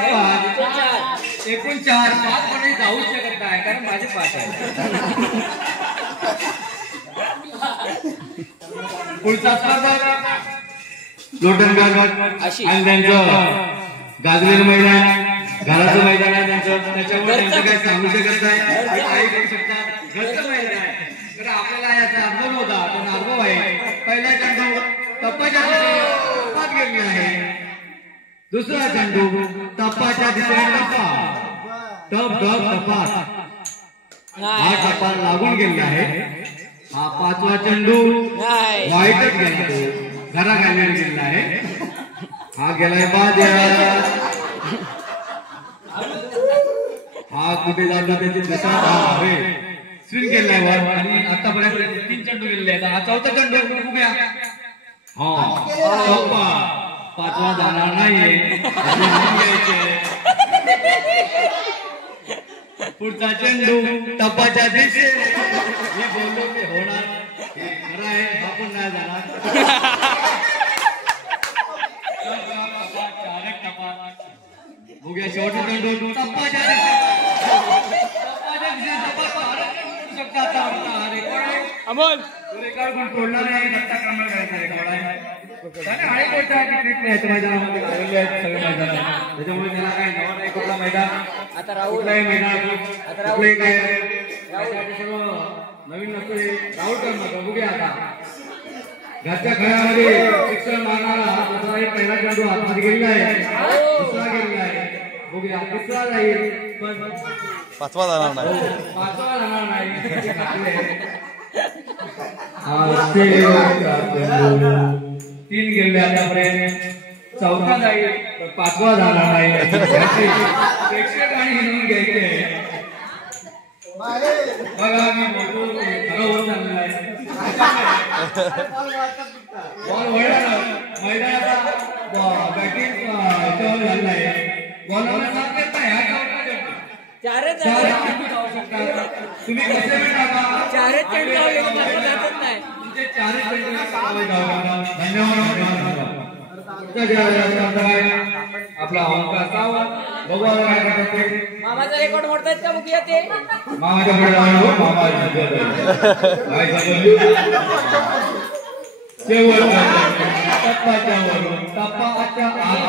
एकूण 4 5 कोणी जाऊ शकत नाही कारण माझे 5 आहे. पुढचा स्पर्धा लोटनगाव आणि त्यांचं गाजलेलं मैदान घराचं मैदान आहे त्यांचं त्याच्यामुळे त्यांचं काय सांगू शकत नाही काही करू शकतात घरचं मैदान आहे तर आपल्याला याचा अनुभव होता तो अनुभव आहे. पहिला चेंडू टप्पाच्या टप्पात गेलेला आहे. दुसरा चेंडू टप्पाच्या दिशेने टप्पात हा टप्पा लागून गेलेला आहे. हा 5वा चेंडू वाईटच गेला घरा घालण्यात गेलेला आहे. हा गेलाय बाद. हा कुठे जातो त्याची दिशा स्विंग केलाय वर आणि आतापर्यंत 3 चेंडू गेलेले आहेत. हा 4था चेंडू बघूया. हा 5वा जाणार नाहीये. पुढचा चेंडू टप्पाच्या दिशेने मी बोललो ते होणार खरं आहे. आपण नाही जाणार. बघूया शेवटचा चेंडू टप्पाच्या दिशेने अमोल रेकॉर्ड पण तोडला नाही. दत्ता क्रमांक करायचा रेकॉर्ड आहे. आणि गोष्ट आहे क्रिकेट मॅच मैदानामध्ये झालेले आहेत सगळे मैदान त्याच्यामुळे त्याला काय नवा नाही कुठला मैदान आता राहुल कुठलाही मैदान कुठलंही काय सर्व नवीन नसतो. राहुल करणं बघूया आता घरच्या खेळामध्ये शिक्षण मारणारा दुसरा एक पहिला चेंडू हातमध्ये गेलेला आहे. दुसरा गेलेला आहे. बघूया तिसरा जाईल पण 5वा जाणार नाही. 5वा जाणार नाही. 3 गेले आतापर्यंत 4था जाईल 5वा जाणार नाही. प्रेक्षक आणि हिंदून घ्यायचे बघा मी बोलतो खरं होत चाललेलं आहे. बॉल वळला मैदानाचा बॅटिंग याच्यावर झालेला आहे. बॉलरला साथ देत नाही. चारच तुम्ही कसे टाका चारच चेंडू नाही. तुमचे 4 धन्यवाद. आपला अंक असावा बघू काय करते. मामाचा रेकॉर्ड मोडतायत का बघूया ते. मामाच्या पुढे जाऊन मामा टप्पाच्या वरून टप्पाच्या आत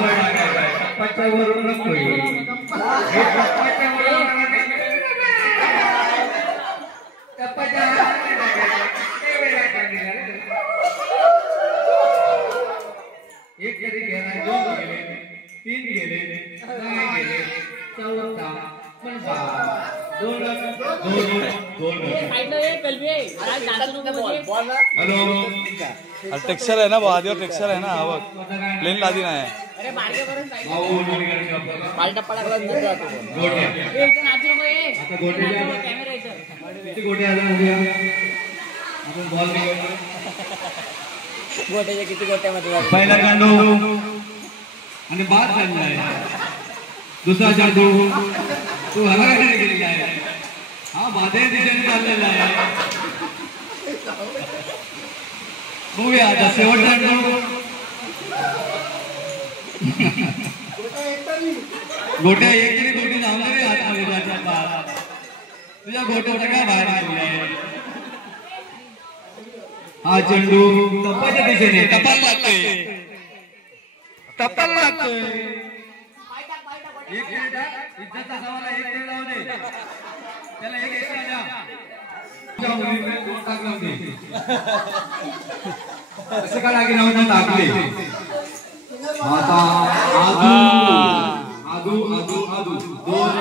टप्पाच्या वरून नको टप्पाच्या एक जरी गेला 2 गेले 3 गेले 4 गेले 4था पण 2 टेक्स्चर आहे ना आधीवर टेक्स्चर आहे ना बघ प्लेन लादी नाही. गोट्याच्या किती गोट्यामध्ये पहिला चेंडू आणि बाद झालेला आहे. दुसरा चेंडू तो हलाखीने गेलेला आहे. हा बाधे दिशेने चाललेला आहे. बघूया आता शेवटचा चेंडू गोट्या एक तरी गोटी धावणारे हातामध्ये तुझ्या गोट्याचा काय बाहेर आलेला आहे. हा चेंडू टप्पाच्या दिशेने टप्पाला लागतोय. एक इज्जतचा सवाल आहे. 1 खेळ लावू दे त्याला. एक एक्स्ट्रा असं का लागे नाव टाकले. आता आदू 2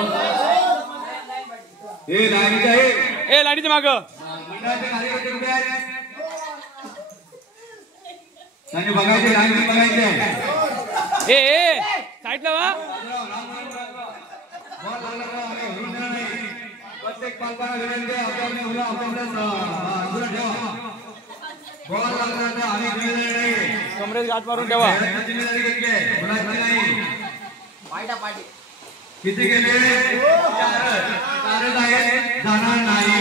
हे लाईनीचे आहे. ए लाईनीच्या माग मंडळाचे कार्यकर्ते कुठे आहेत त्यांनी बघायचे. लाईनी बघायचे. ए साईडला वा. प्रत्येक पालकांना विनंती आपल्या बॉल लागला तर आम्ही जिम्मेदारी नाही. कमरेत गाठ मारून ठेवा. जिम्मेदारी घेतली आहे कोणाची नाही. किती गेले 4च आहे. जाणार नाही.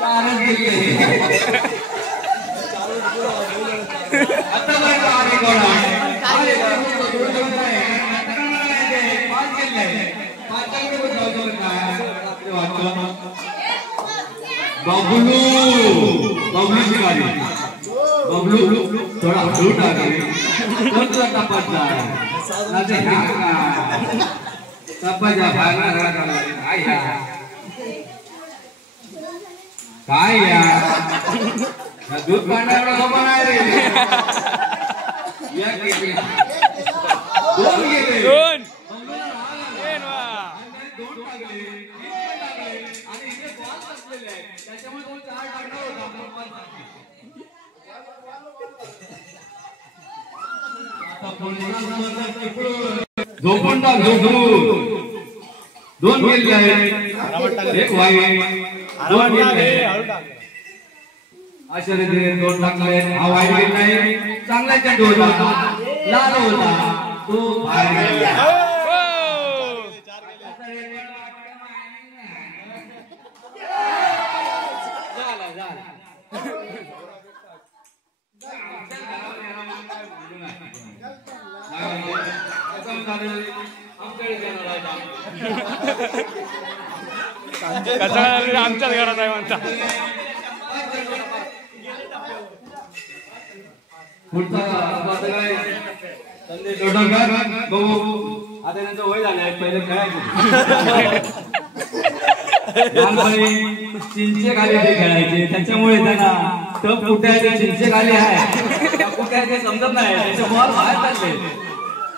4च गेले. आता बबलू बबलूची गाडी बबलू थोडा हळू टाके कोणता टपाचा टपाच्या काय या दूध काढण्याकडे सोपा नाही रे दोन गेले झोपून टाक दोन गेले एक वाईट दोन गेले अशा रीतीने दोन टाकले हा वाईट गेला नाही चांगला चेंडू होता लाल होता तो बाहेर गेला आमच्याच घरात आहे म्हणता आता त्यांचं वय झालंय पहिले खेळायचे चिंचे खाली ते खेळायचे त्याच्यामुळे त्यांना टप कुठे चिंचे खाली आहे कुठे समजत नाही त्याचे बॉल बाहेर चालले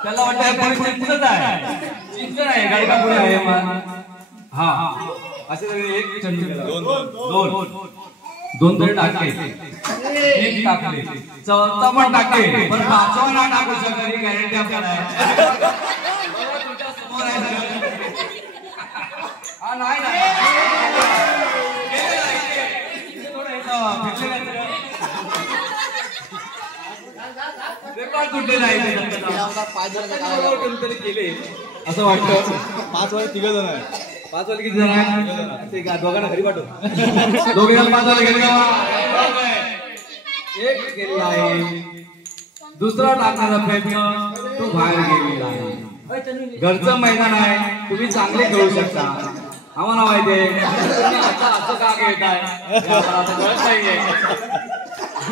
त्याला वाटतं चिंचच आहे चिंच नाही गाडी का पुढे आहे हा असे सगळे एक चेंडू दोन तरी टाकले एक टाकले चौथा पण टाकले पण पाचवा ना टाकू शकत गॅरंटी आपल्याला तुमच्या समोर आहे हा नाही रेकॉर्ड कुठले नाही केले असं वाटतं 5 वाले 3 जण आहे 5 वाले किती जण आहे ते दोघांना घरी पाठव दोघे जण 5 वाले गेले का एक गेलेला आहे दुसरा टाकण्याचा प्रयत्न तो बाहेर गेलेला आहे घरचं मैदान आहे तुम्ही चांगले खेळू शकता आम्हाला माहिती आहे असं का खेळताय आता कळत नाहीये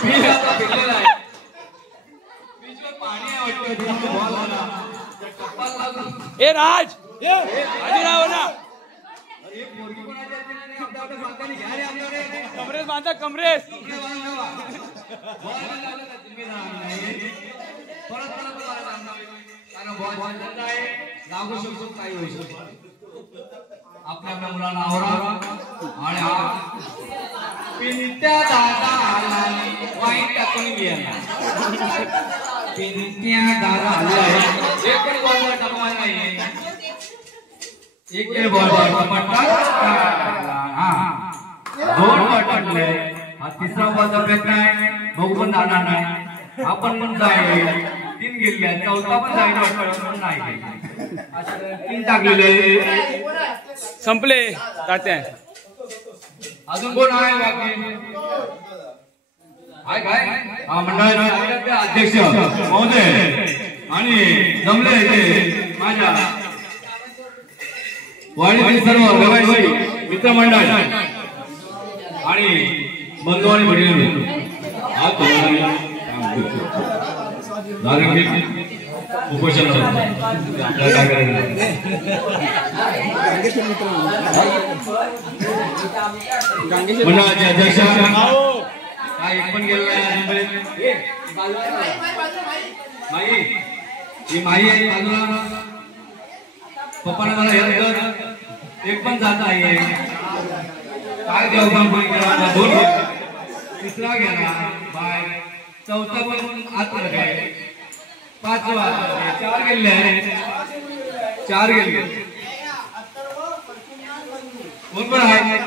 मी आता फिरलेला आहे पाणी आहे वाटतं ए राज राव ना कमरेस बांधा कमरेस लागू शकतो काही होऊ शकतो आपल्या आपल्या मुलांना आवरा आणि पिंट्या दादा आला वाईट टाकून गेला पिंट्या दादा आला एक पण बॉल टाकवायला नाहीये एक बॉल पटला हा दोन बॉल टाकले हा तिसरा बॉलचा प्रयत्न आहे बघू पण जाणार नाही आपण पण जाईल 3 गेले चौथा पण जाईल पण नाही 3 टाकलेले संपले तात्या अजून कोण आहे बाकी आहे काय हा मंडळाचे अध्यक्ष महोदय आणि जमले ते माझ्या वाडीतील सर्व रहिवासी मित्रमंडळ आणि बंधू आणि भगिनी उपोषण मंडळाचे अध्यक्ष काय एक पण गेलो माई ही माई आहे बाजूला पप्पाने मला हे एक पण जात आहे काय देऊ पण दोन तिसरा गेला बाय चौथा पण आत आहे पाचवा 4 गेले आहे 4 गेले कोण पण आहे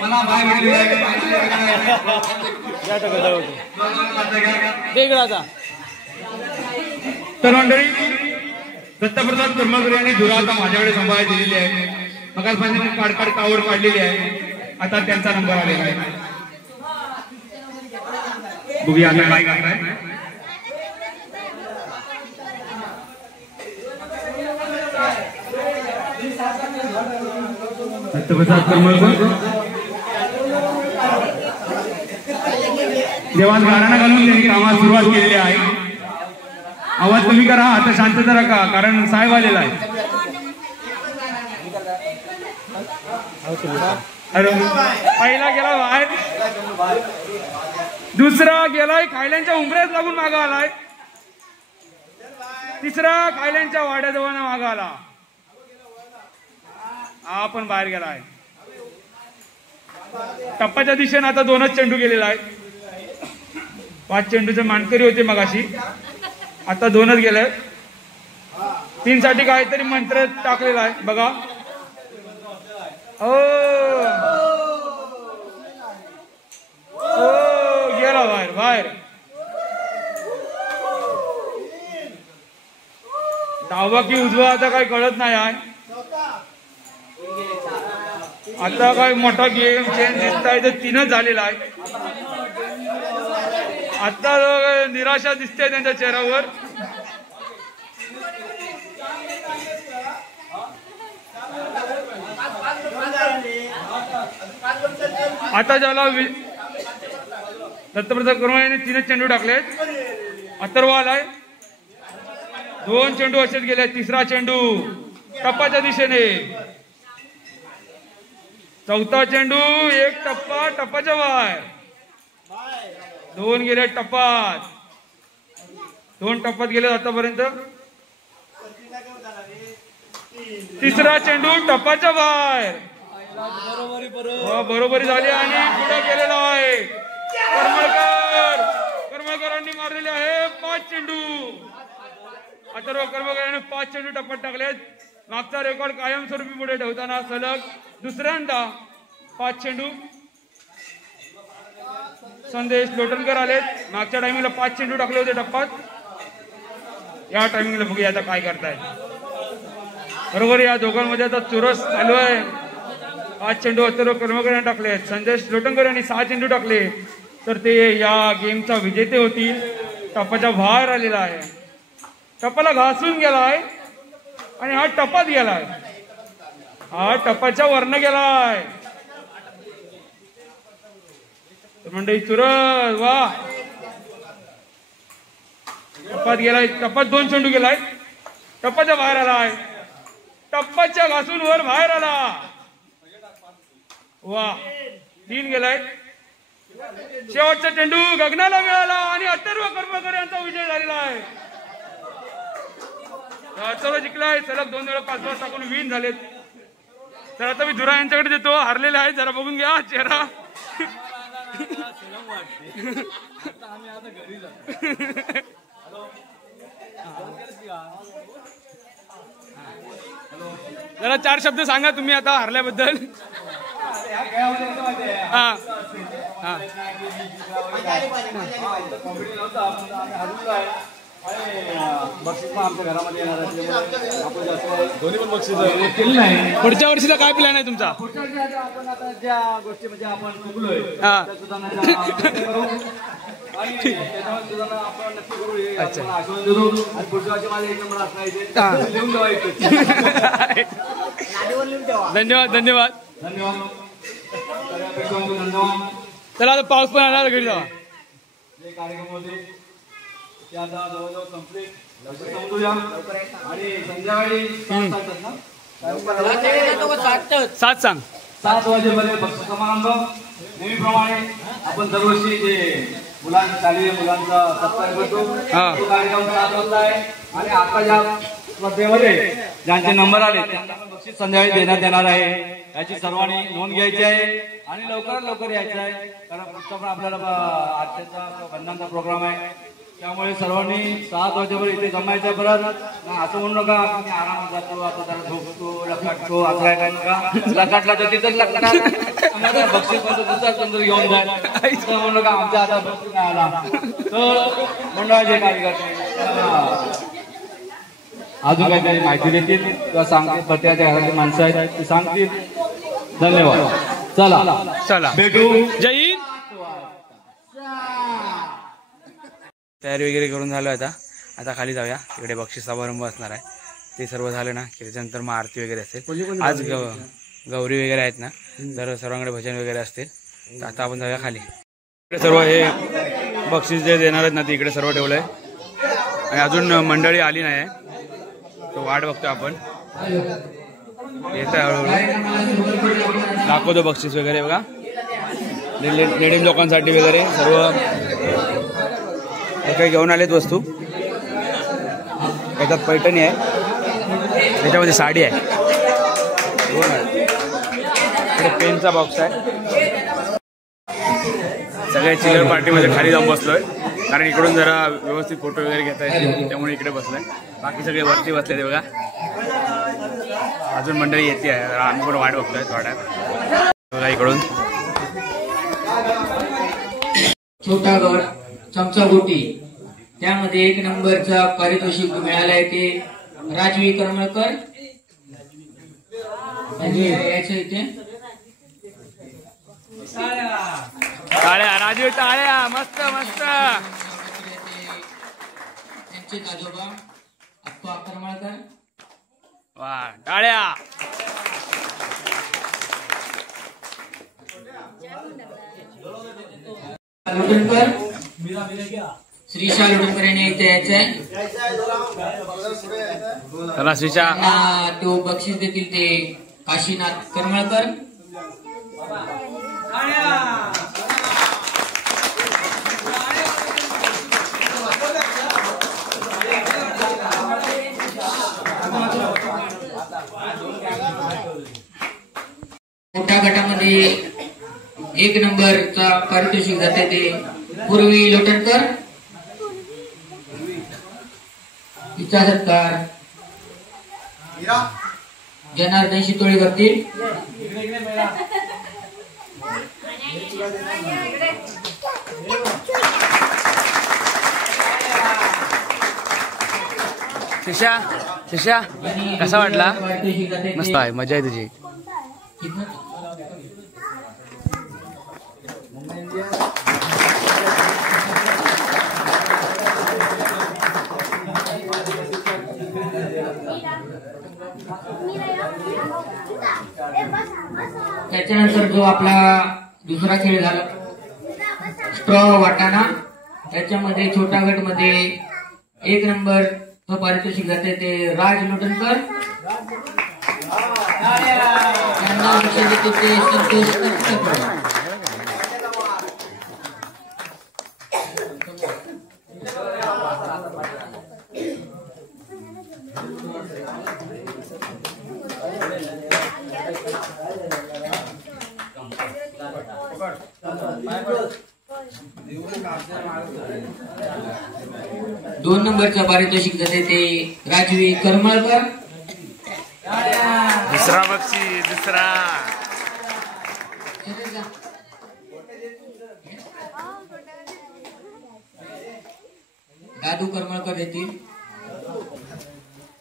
मला बाय म्हटले तर मंडळी दत्तप्रसाद कर्मकर यांनी धुराता माझ्याकडे सांभाळ दिलेली आहे मगासपासून काढ कावड काढलेली आहे आता त्यांचा नंबर आलेला आहे बघूया आता काय करताय दत्तप्रसाद कर्मळकर देवास गाराणा घालून त्यांनी कामास सुरुवात केलेली आहे. आवाज कमी करा, आता शांतता राखा, कारण साहेब आलेला आहे. पहिला गेला बाहेर, दुसरा गेलाय खायल्यांच्या उंबऱ्यात लागून मागा आलाय, तिसरा खायल्यांच्या वाड्याजवळ मागा आला. हा पण बाहेर गेलाय. टप्पाच्या दिशेने आता 2च चेंडू गेलेला आहे. 5 चेंडूचे मानकरी होते मगाशी, आता 2च गेले. 3 साठी काहीतरी मंत्र टाकलेला आहे बघा. गेला बाहेर बाहेर. डावा की उजवा आता काही कळत नाही आहे. आता काय मोठा गेम चेंज दिसत आहे, तर 3च झालेला आहे. आता निराशा दिसते त्यांच्या चेहऱ्यावर. आता ज्याला दत्तप्रसाद कर्मळ यांनी 3च चेंडू टाकलेत. अथर्व आलाय, 2 चेंडू असेच गेले. तिसरा चेंडू टप्पाच्या दिशेने, 4था चेंडू, 1 टप्पा, टप्पाच्या बाहेर. 2 गेले टप्पात, 2 टप्पात गेले आतापर्यंत. तिसरा चेंडू टप्पाच्या बाहेर. बरोबरी झाली आणि पुढे गेलेला आहे. कर्मळकरांनी मारलेले आहे 5 चेंडू. अथर्व कर्मळकरांनी 5 चेंडू टप्प्यात टाकलेत. मागचा रेकॉर्ड कायमस्वरूपी पुढे ठेवताना सलग दुसऱ्यांदा 5 चेंडू. संदेश लोटनकर आलेत. मागच्या टायमिंगला 5 चेंडू टाकले होते टप्पात. या टायमिंगला बघूया आता काय करतायत. बरोबर या दोघांमध्ये आता चुरस चालू आहे. 5 चेंडू अथर्व कर्मळकर टाकलेत. संदेश लोटनकर यांनी 6 चेंडू टाकले तर ते या गेमचा विजेते होतील. टप्पाच्या बाहेर आलेला आहे. टप्पाला घासून गेलाय आणि हा टप्पात गेलाय. हा टप्पाच्या वरनं गेलाय. मंडळी चुरस, वा, टप्पात गेलाय. टप्पात 2 चेंडू गेलाय. टप्पाच्या बाहेर आलाय. टप्पाच्या घासून वर बाहेर आला. वा, 3 गेलाय. शेवटचा चेंडू गगनाला मिळाला आणि अथर्व कर्मळकर यांचा विजय झालेला आहे. अथर्व जिंकलाय. सलग 2 वेळा 5 बॉल टाकून विन झालेत. तर आता मी धुरा यांच्याकडे देतो. हरलेले आहे, जरा बघून घ्या चेहरा. जरा 4 शब्द सांगा तुम्ही आता हरल्याबद्दल. हा हा पुढच्या वर्षीचा काय प्लॅन आहे तुमचा? आपण आता ज्या गोष्टी म्हणजे आपण चुकलोय धन्यवाद धन्यवाद. चला आता पाऊस पण आला, घरी जावा. जे कार्यक्रम होते ते आता जवळजवळ कंप्लीट समजूया आणि संध्याकाळी 7 सांग 7 वाजेपर्यंत भक्त समारंभ. नेहमीप्रमाणे आपण दरवर्षी जे मुलांचा शालेय मुलांचा सत्कार करतो तो कार्यक्रम 7 वाजता आहे. आणि आता ज्या स्पर्धेमध्ये ज्यांचे नंबर आले त्यांना बक्षीस संध्याकाळी देण्यात येणार आहे. याची सर्वांनी नोंद घ्यायची आहे आणि लवकरात लवकर यायचं आहे, कारण पुढचा पण आपल्याला आजचा बंधांचा प्रोग्राम आहे. त्यामुळे सर्वांनी 7 वाजेपर्यंत इथे जमायचं. परत असं म्हणू नका मी आरामात जातो, आता जरा झोपतो, लकाटतो, असं काय नका. लकाटला तर तिथंच लकाट बक्षीस पण दुसरा चंद्र घेऊन जाईल असं म्हणू नका. आमच्या आता बक्षीस नाही आला तर मंडळाचे कार्यकर्ते अजून काहीतरी माहिती देतील किंवा सांगतील. प्रत्येकाच्या घरातली माणसं आहेत ते सांगतील. धन्यवाद. चला चला भेटू. जय हिंद. तयारी वगैरे करून झालं. आता खाली जाऊया. इकडे बक्षीस समारंभ असणार आहे. ते सर्व झालं ना की त्याच्यानंतर मग आरती वगैरे असेल. आज गौरी वगैरे आहेत ना, तर सर्वांकडे भजन वगैरे असतील. तर आता आपण जाऊया खाली. इकडे सर्व हे बक्षीस जे देणार आहेत ना ते इकडे सर्व ठेवलं आहे आणि अजून मंडळी आली नाही आहे, तो वाट बघतो आपण. येत आहे हळूहळू. दाखवतो बक्षीस वगैरे बघा, लेडीज लोकांसाठी वगैरे सर्व काही घेऊन आलेत वस्तू. याच्यात पैठणी आहे, त्याच्यामध्ये साडी आहे, इकडे पेनचा बॉक्स आहे. सगळ्या चिल्लर पार्टीमध्ये खाली जाऊन बसलोय कारण इकडून जरा व्यवस्थित फोटो वगैरे घेता येतील, त्यामुळे इकडे बसलोय. बाकी सगळे वरती बसले ते बघा. अजून मंडळी येते आहे, आम्ही पण वाट बघतोय थोड्या बघा. इकडून छोटा गड चमचा गोटी, त्यामध्ये 1 नंबरचा पारितोषिक मिळालाय ते राजवी करमळकर. यायचं इथे टाळ्या, राजू टाळ्या, मस्त मस्त. त्यांचे आजोबा अप्पा करमळकर. वा, टाळ्या. लोटनकर, श्रीशा लोटनकर यांनी इथे यायचंय. चला श्रीशा. तो बक्षीस देतील ते काशीनाथ करमळकर. मोठ्या गटामध्ये 1 नंबरचा पारितोषिक जाते ते पूर्वी लोटनकर. तिचा सत्कार जनार्दन शितोळे करतील. शिष्या, शिष्या कसा वाटला? मस्त आहे, मजा आहे तुझी. त्याच्यानंतर जो आपला दुसरा खेळ झाला स्ट्रॉ वाटाणा, त्याच्यामध्ये छोटा गट मध्ये 1 नंबर पारितोषिक जाते ते राज लोटनकर. त्यांना बक्षीस देते ते संतोष करमळकर. दोन नंबरचा पारितोषिक जाते ते राजवी करमळकर. दुसरा बक्षीस, दुसरा. दादू करमळकर देतील.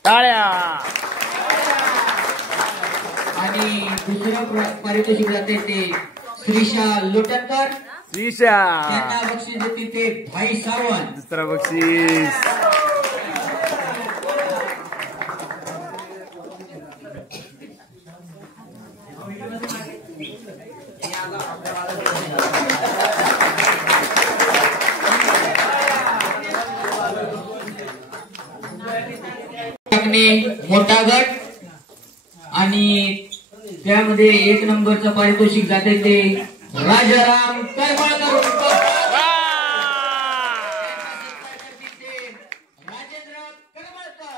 टाळ्या. आणि दुसरं पारितोषिक जाते ते श्रीशा लोटनकर. श्रीशा. त्यांना बक्षीस देतील ते भाई सावंत. दुसरा बक्षीस. मोठा गट आणि त्यामध्ये 1 नंबरचं पारितोषिक जाते ते राजाराम करमळकर. राजेंद्र करमळकर.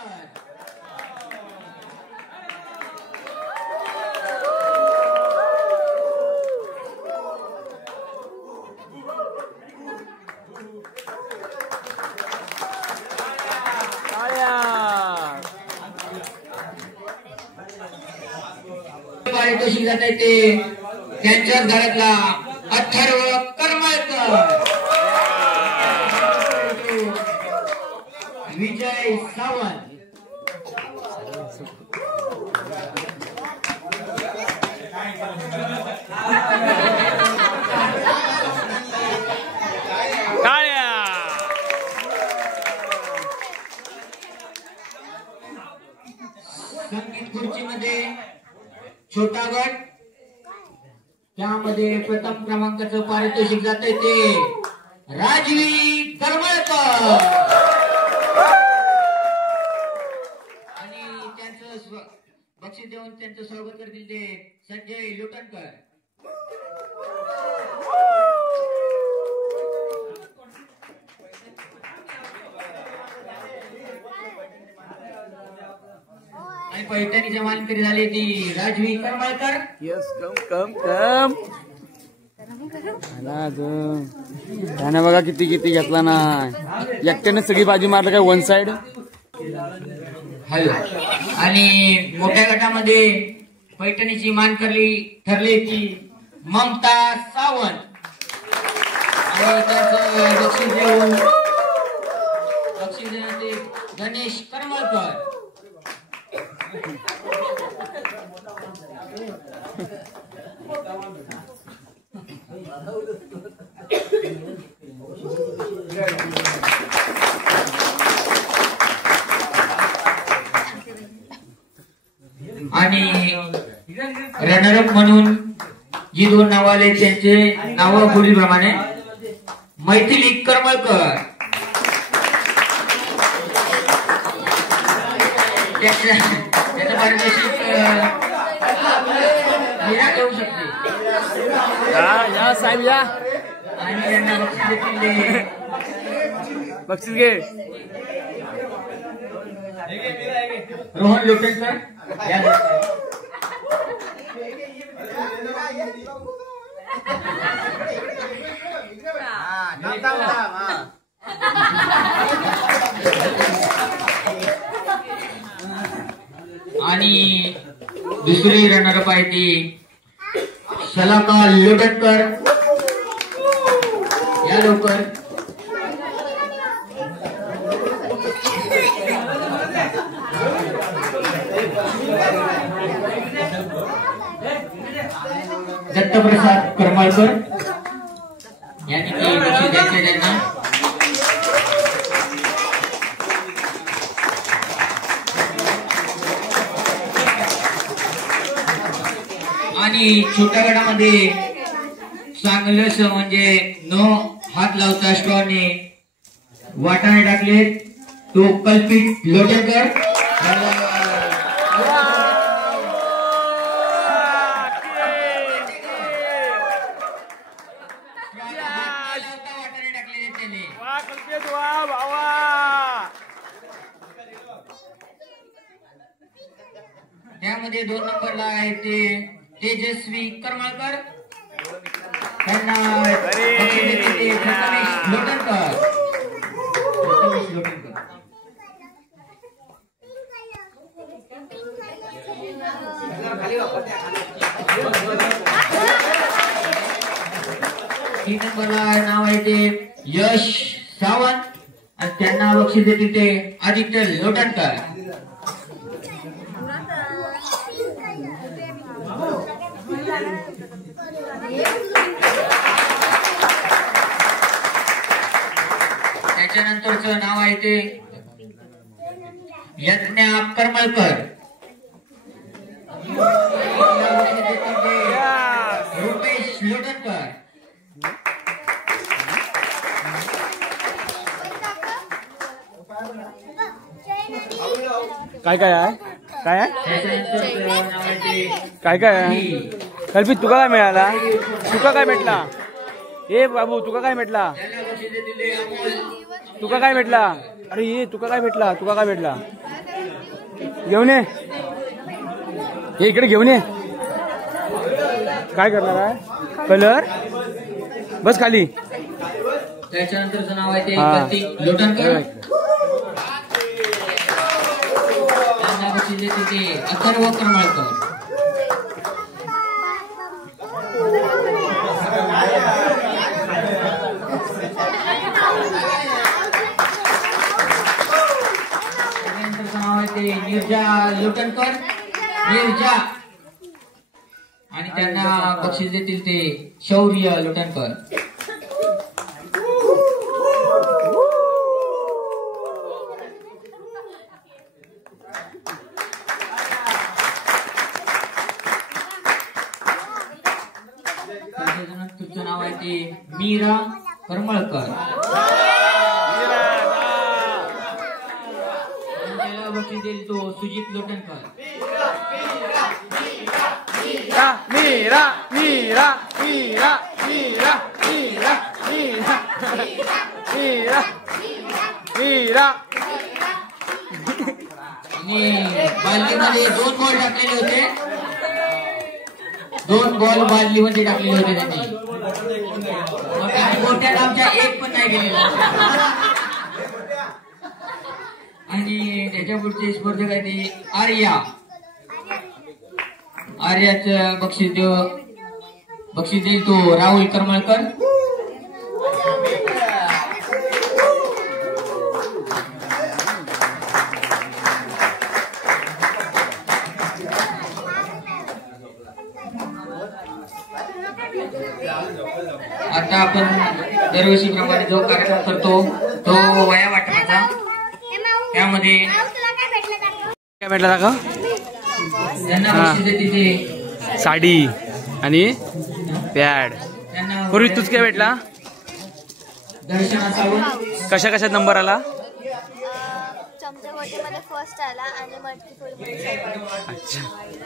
पारितोषिक जाते ते त्यांच्या घरातला अथर्व करमळकर. विजय सावंत. संगीत खुर्चीमध्ये छोटा गट त्यामध्ये प्रथम क्रमांकाचं पारितोषिक जाते ते राजवी करमळकर आणि त्यांचं बक्षीस देऊन त्यांचं स्वागत करतील ते संजय लोटणकर. आणि पैठणीच्या मानकरी झाली ती राजवी करमळकर. यस कम त्याने बघा किती घेतला ना, एकट्याने सगळी बाजी मारलं काय वन साइड. हॅलो. आणि मोठ्या गटामध्ये पैठणीची मानकरी ठरली ती ममता सावंत आणि त्यांचं बक्षीस देऊन ते गणेश करमळकर. आणि रनरअप म्हणून जी दोन नाव आले त्यांचे नाव पुढील प्रमाणे मैथिली करमळकर, त्याचं पारितोषिक मीरा घेऊ शकते या साहेब या आणि त्यांना बक्षीस देतील बक्षीस घे रोहन लोटणकर. आणि दुसरी रनरअप आहे ती शलाका लोटणकर. या लवकर. दत्तप्रसाद करमळकर यांनी ती बक्षीस द्यायचे त्यांना. आणि छोट्या गटामध्ये चांगलंच म्हणजे न हात लावता स्ट्रॉने वाटाणे टाकले तो कल्पित लोटणकर. त्यामध्ये 2 नंबरला आहे ते तेजस्वी करमळकर. त्यांना लोटणकर. तीन नंबरला नाव आहे ते यश सावंत आणि त्यांना बक्षीस देतील ते आदित्य लोटणकर. त्याच्यानंतरचं नाव आहे ते यज्ञा करमळकर. रुपेश लोटणकर. काय काय आहे काय आहे त्याच्यानंतरचं नाव आहे ते काय काय आहे कल्पित. तुका काय मिळाला? तुका काय भेटला? ए बाबू तुका काय भेटला? तुका काय भेटला? अरे ये तुका काय भेटला? तुका काय भेटला? घेऊन ये हे इकडे घेऊन ये. काय करणार आहे? कलर बस खाली. त्याच्यानंतरचं नाव आहे ते कार्तिक लोटणकर. त्यांना बक्षीस देतील ते अथर्व करमळकर. नाव आहे ते निर्जा लोटणकर. निर्जा आणि त्यांना बक्षीस देतील ते शौर्य लोटणकर. मीरा करमळकर. त्याला बक्षीस देईल तो सुजित लोटणकर. मीरा मीरा मीरा मीरा मीरा मीरा मीरा मीरा. आणि बादलीमध्ये 2 बॉल टाकलेले होते. 2 बॉल बादलीमध्ये टाकलेले होते त्यांनी. मोठ्या आमच्या 1 पण नाही गेलेला. आणि त्याच्या पुढचे स्पर्धक आहे ते आर्या. आर्याचं बक्षीस देईल तो राहुल करमळकर. आता आपण दरवर्षीप्रमाणे जो कार्यक्रम करतो तो वया वाटण्याचा. त्यामध्ये काय भेटला दाखव. त्यांना बक्षीस तिथे साडी आणि पॅड. त्यांना पूर्वी तूच काय भेटला. दर्शना सावंत. कशा कशात नंबर आला. चमचावटीमध्ये फर्स्ट आला आणि मटकी फोडमध्ये सेकंड. अच्छा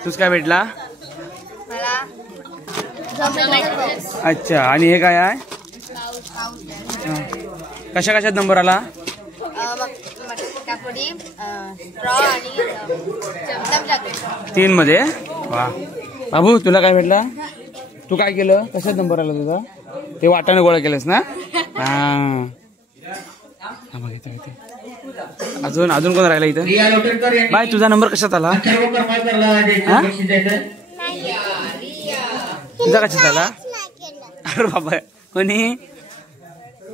तूच काय भेटला. मला अच्छा आणि हे काय आहे. कशा कशात नंबर आला. कापडी स्ट्रॉ आणि चमचा 3 मध्ये. वा बाबू तुला काय भेटला. तू काय केलं. कशात नंबर आला तुझा. ते वाटाने गोळा केलंस ना. हा अजून अजून कोण राहिला इथं. रिया लोटणकर यांनी बाय तुझा नंबर कशात आला. अथर्व करमळकरला द्यायचं बक्षीस द्यायचं. तुझा कशात आला. अरे बाबा कोणी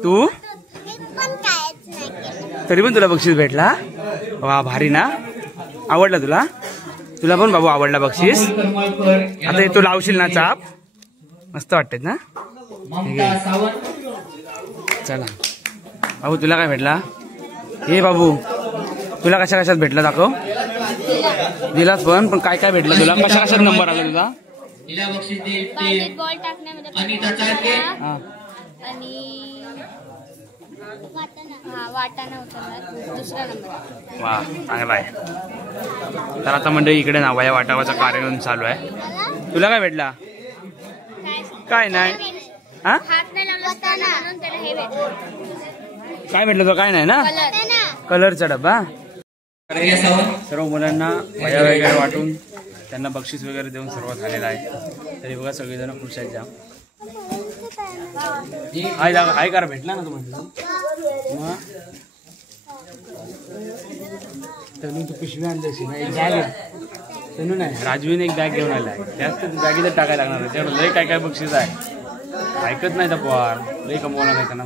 तू. तरी पण तुला बक्षीस भेटला. वा भारी ना. आवडला तुला. तुला पण बाबू आवडला बक्षीस. राहुल करमळकर. आता तू लावशील ना चाप. मस्त वाटत ना. ममता सावंत. चला बाबू तुला काय भेटला. हे बाबू तुला कशा कशात भेटला दाखव. दिलास पण काय काय भेटलं तुला. कशा कशात नंबर आला तुझा. तिला बक्षीस देईल बादलीत ते बॉल टाकण्यामध्ये अनिता चाळके. हा आणि वाटाणा उचलला दुसरा नंबर. वा चांगला आहे. तर आता मंडळी इकडे ना वया वाटावाचा कार्यक्रम चालू आहे. तुला काय भेटला. काय नाही. हा हात नाही लावला म्हणून त्याला हे भेटलं. काय भेटलं तो काय नाही ना. कलरचा डब्बा. रिया सावंत. सर्व मुलांना वया वगैरे वाटून त्यांना बक्षीस वगैरे देऊन सर्व झालेलं आहे. तरी बघा सगळेजण खुश आहेत. जाम हाय करा भेटला ना तुम्हाला. तनु तू पिशवी आणली ना. एक बॅग तनु नाही राजवीने एक बॅग घेऊन आलाय. त्याच बॅगेत टाकायला लागणार आहे. त्यामुळे लय काय काय बक्षीस आहे. ऐकत नाही तर पोहार लय कमवला नाही त्यांना.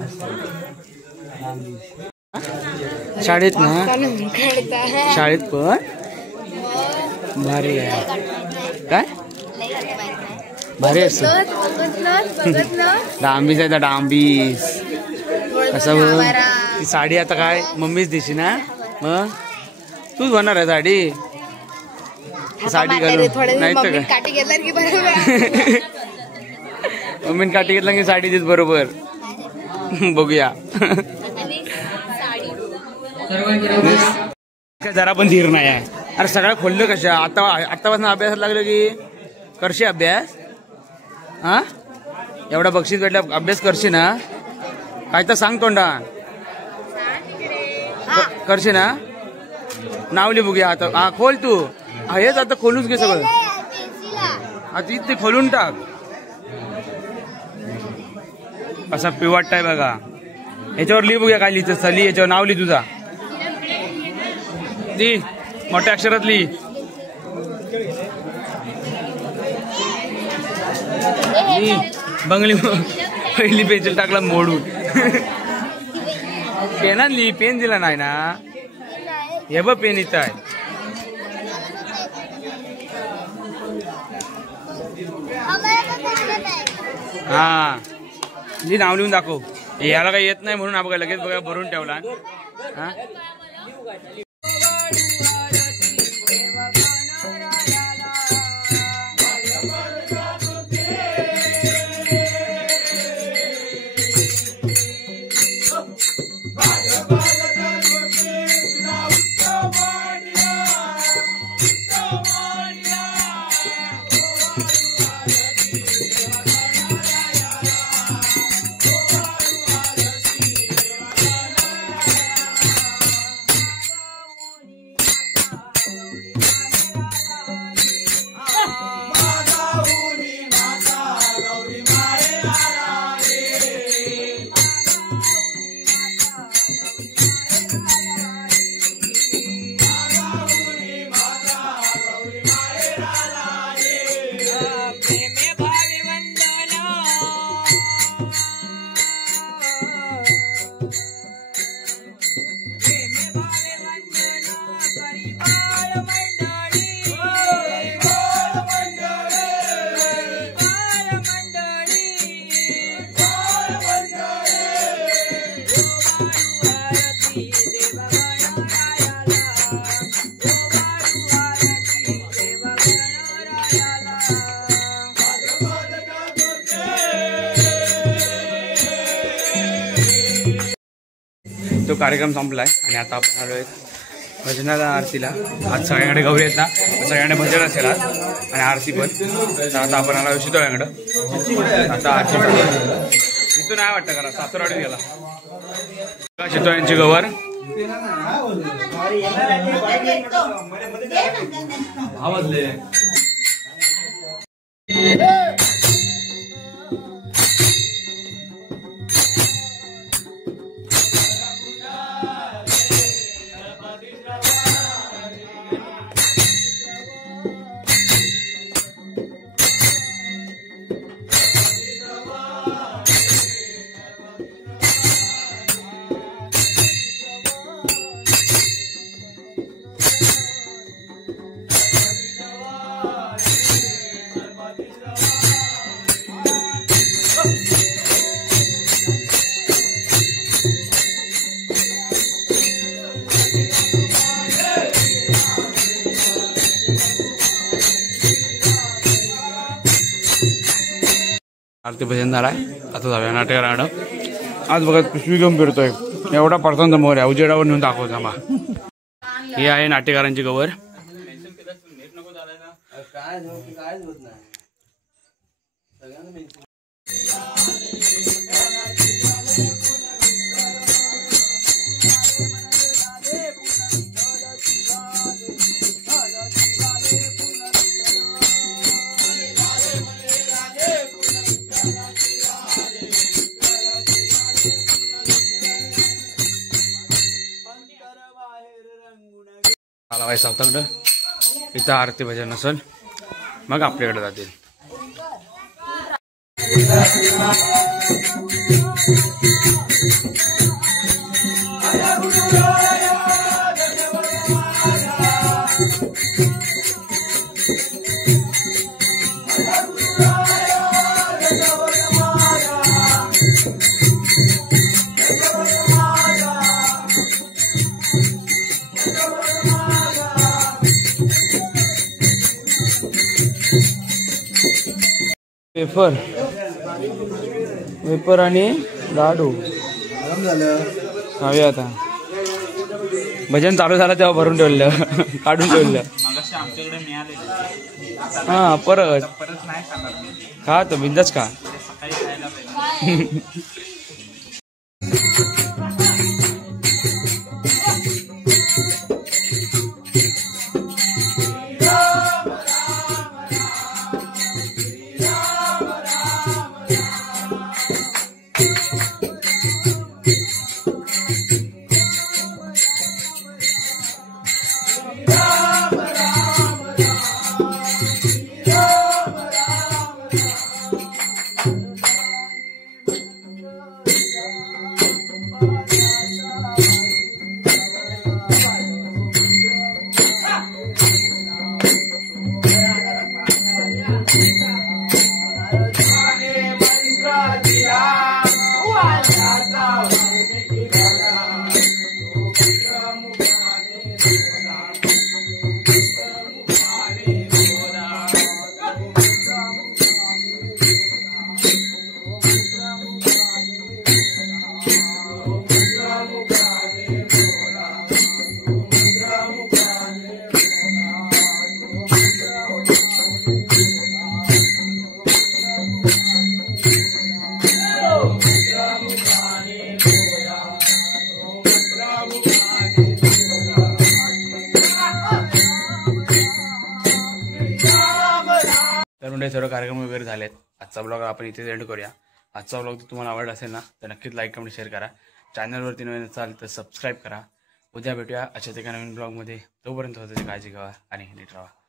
शाळेत ना. शाळेत पण भारी आहे. काय भारी असतं. डांबीस आहे तर डांबीस. कसं ती साडी आता काय मम्मीच दिशी ना. मग तूच बनणार आहे साडी. साडी घालून नाही तर काय. मम्मीने काठी घेतला की साडी देत बरोबर. बघूया जरा पण धीर नाही आहे. अरे सगळं खोललं कशा. आतापासून अभ्यासात लागलं की करशी अभ्यास. हा एवढा बक्षीस भेटला अभ्यास करशी ना. काय तर सांग तोंडा. करशी ना. नाव लिह बघूया आता. हा खोल तू. हेच आता खोलूच घे सगळं. आता ते खोलून टाक. असा पिवाट आहे बघा. याच्यावर लिह बघूया काय लिहितं. चली याच्यावर नाव लिह तुझा. दी मोठ्या अक्षरात लिह. बंगली पहिली पेन्सिल टाकला मोडून. पेनात लिह. पेन दिला नाही ना. हे बघ पेन इथं आहे. हा लिह. नाव लिहून दाखव. याला काही येत नाही म्हणून आपण लगेच बघा भरून ठेवला. हा कार्यक्रम संपलाय आणि आता आपण आलोय भजनाला आरतीला. आज सगळ्यांकडे गौरी आहेत ना, सगळ्यांकडे भजन असेल आज आणि आरती पण. तर आता आपण आलो शितोळ्याकडं. आता आरती इथून नाही वाटतं करा सासरवाडीत गेला शितोळ्यांची गवर. आवाजले आरती भजन झालाय. आता जाऊया नाट्यकाराकडं. आज बघा पिशवी घेऊन फिरतोय. एवढा पडताना मोर आहे, उजेडावर नेऊन दाखवतो आम्हा. हे आहे नाट्यकारांची गवर. आला बाई सावताकडं. इथं आरती भजन असेल मग आपल्याकडे जातील. वेपर आणि लाडू खाऊया. आता भजन चालू झालं तेव्हा भरून ठेवलं, काढून ठेवलं. हा परत खा तो बिंदाच खा. तर म्हणजे सर्व कार्यक्रम वगैरे झालेत. आजचा ब्लॉग आपण इथेच एंड करूया. आजचा ब्लॉग जर तुम्हाला आवडला असेल ना तर नक्कीच लाईक कमेंट शेअर करा. चॅनलवरती नवीन असाल तर सबस्क्राईब करा. उद्या भेटूया अशाच एका नवीन ब्लॉगमध्ये. तोपर्यंत होतं काळजी घ्या आणि नीट राहा.